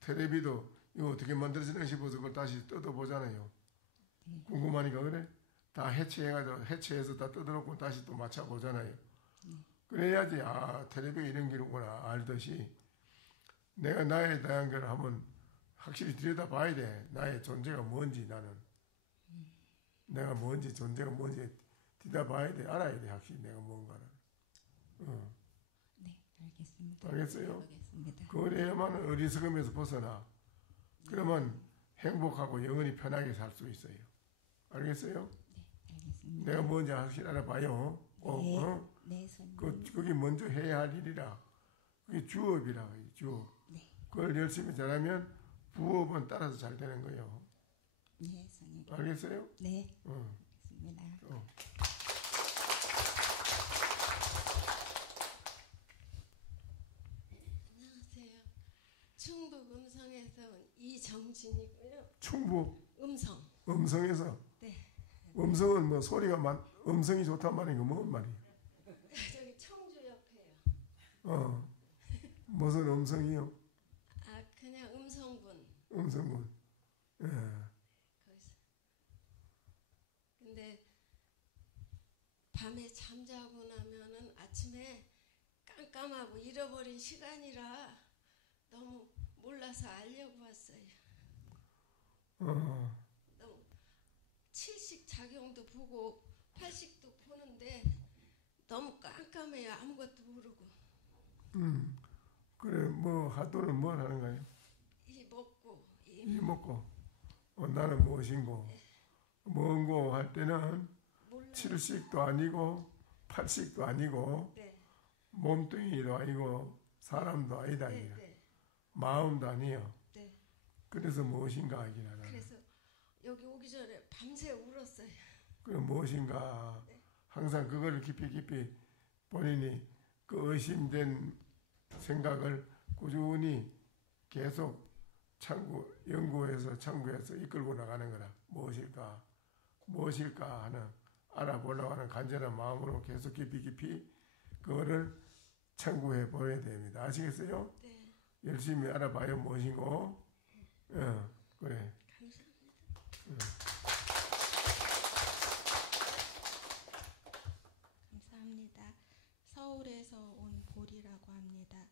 텔레비도 이거 어떻게 만들어지나 싶어서 그걸 다시 뜯어보잖아요. 궁금하니까 그래. 다 해체해서 다 뜯어놓고 다시 또 맞춰보잖아요. 그래야지 텔레비가 이런 기구나 알듯이 내가 나에 대한 걸 한번 확실히 들여다봐야 돼. 나의 존재가 뭔지 나는. 내가 뭔지 존재가 뭔지 들여다봐야 돼. 알아야 돼. 확실히 내가 뭔가를. 네, 알겠습니다. 알겠어요? 알겠습니다. 그래야만 어리석음에서 벗어나. 그러면 행복하고 영원히 편하게 살 수 있어요. 알겠어요? 네, 알겠습니다. 내가 뭔지 확실히 알아봐요. 네, 선생님. 그게 먼저 해야 할 일이라. 그게 주업이라. 주업. 네. 그걸 열심히 잘하면 부업은 따라서 잘 되는 거예요. 네, 선생님. 알겠어요? 네, 알겠습니다. 안녕하세요. 충북 음성에서 온 이정진이고요. 충북 음성에서. 네. 음성은 뭐 소리가 음성이 좋단 말인가 뭔 말이에요? 저기 청주 옆에요. 무슨 음성이요? 그냥 음성군. 음성군. 예. 거기서. 근데 밤에 잠자고 나면은 아침에 깜깜하고 잃어버린 시간이라 너무 몰라서 알려고 왔어요. 너무 7식 작용도 보고 8식도 보는데 너무 깜깜해요. 아무것도 모르고. 그래 뭐 하도는 뭘 하는 거예요? 이 먹고. 나는 무엇인고? 뭔고 할 때는 7식도 아니고 8식도 아니고 몸뚱이도 아니고 사람도 아니다. 마음도 아니에요. 그래서 무엇인가 하긴 하나. 그래서 여기 오기 전에 밤새 울었어요. 그럼 무엇인가 항상 그거를 깊이 본인이 그 의심된 생각을 꾸준히 계속 연구해서 참고해서 이끌고 나가는 거라. 무엇일까 하는 알아보려고 하는 간절한 마음으로 계속 깊이 그거를 참고해 보여야 됩니다. 아시겠어요? 네. 열심히 알아봐요 무엇이고. 그래. 감사합니다. 서울에서 온 보리라고 합니다.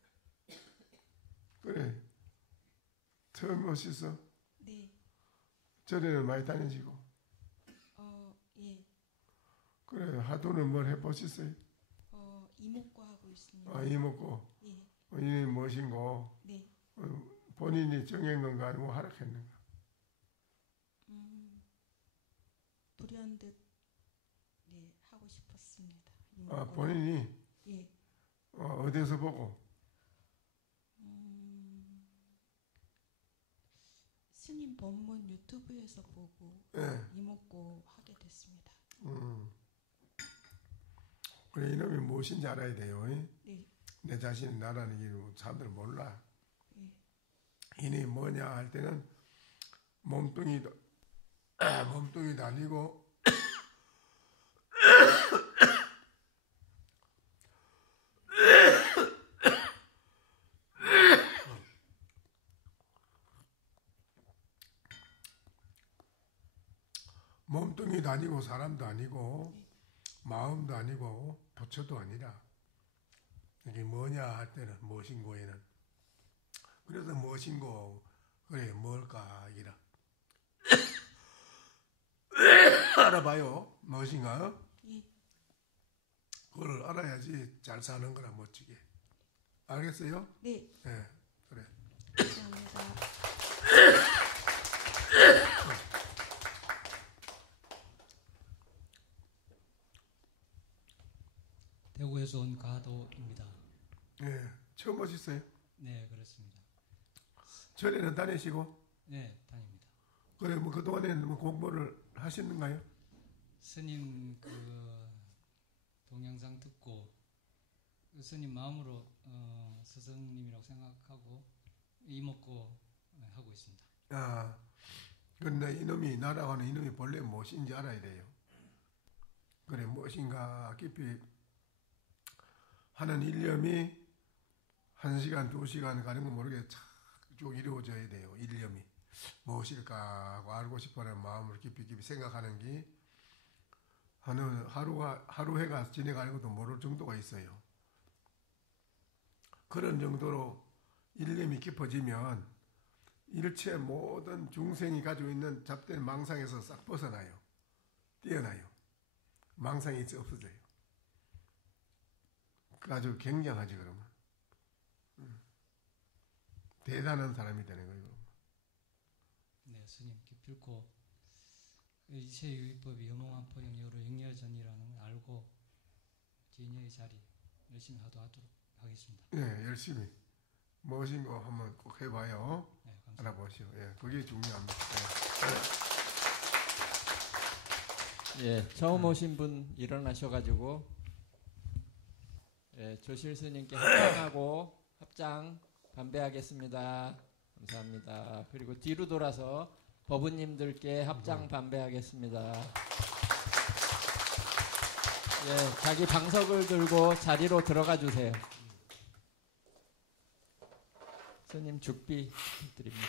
그래. 처음 오셨어? 네. 절에는 많이 다니시고. 예. 그래. 하도는 뭘 해보셨어요? 이목구 하고 있습니다. 이목구. 예. 이는 무엇인고? 네. 본인이 정한 건가 아니면 하락했는가? 불현듯 네 하고 싶었습니다. 본인이? 예. 어디서 보고? 스님 법문 유튜브에서 보고 이목구 하게 됐습니다. 그래 이놈이 무엇인지 알아야 돼요. 네. 내 자신이 나라는 게 사람들은 몰라. 네. 이놈이 뭐냐 할 때는 몸뚱이도 아니고 몸뚱이도 아니고 사람도 아니고 마음도 아니고 부처도 아니라 이게 뭐냐 할 때는 무엇인고에는 그래서 무엇인고 그래 뭘까 이라 알아봐요. 무엇인가? 예. 그걸 알아야지 잘 사는 거라 멋지게. 알겠어요? 네. 네, 그래. 감사합니다. 대구에서 온 가도입니다. 네, 처음 오셨어요? 네, 그렇습니다. 전에는 다니시고? 네, 다닙니다. 그래, 뭐 그동안에는 뭐 공부를 하셨는가요? 스님 그 동영상 듣고 스님 마음으로 스승님이라고 생각하고 이먹고 하고 있습니다. 아, 근데 이놈이 나라고 하는 이놈이 본래 무엇인지 알아야 돼요. 그래, 무엇인가 깊이 하는 일념이 1시간, 2시간 가는 거 모르게 쭉 이루어져야 돼요. 일념이 무엇일까 하고 알고 싶어하는 마음을 깊이 생각하는 게 하루 해가 지내가는 것도 모를 정도가 있어요. 그런 정도로 일념이 깊어지면 일체 모든 중생이 가지고 있는 잡된 망상에서 싹 벗어나요. 뛰어나요. 망상이 없어져요. 아주 굉장하지 그러면. 대단한 사람이 되는 거예요. 네, 스님 기필코 이체유의법이 영롱한 포용 여로 영여전이라는 걸 알고 진여의 자리 열심히 하도록 하겠습니다. 네, 열심히 무엇인 거 한번 꼭 해봐요. 네, 알아보시오. 예, 그게 중요합니다. 예, 처음 오신 분 일어나셔가지고 예, 조실 스님께 합장하고 합장 반배하겠습니다. 감사합니다. 그리고 뒤로 돌아서 법우님들께 합장 반배하겠습니다. 예, 자기 방석을 들고 자리로 들어가 주세요. 스님 죽비 드립니다.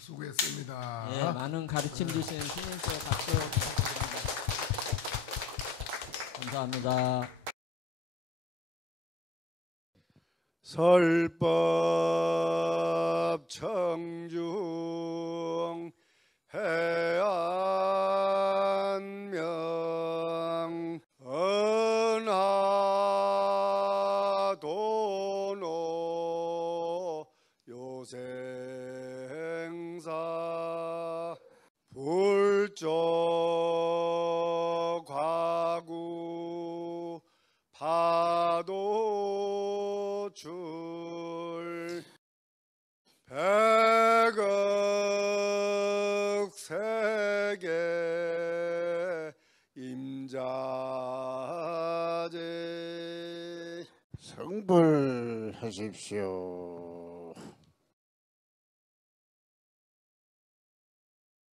수고했습니다. 예, 많은 가르침 주신 스님께 박수 부탁드립니다. 감사합니다. 설법 청중 해안명 은하도노 요생사 불조 과구 파도줄 백억 세계 임자제 성불하십시오.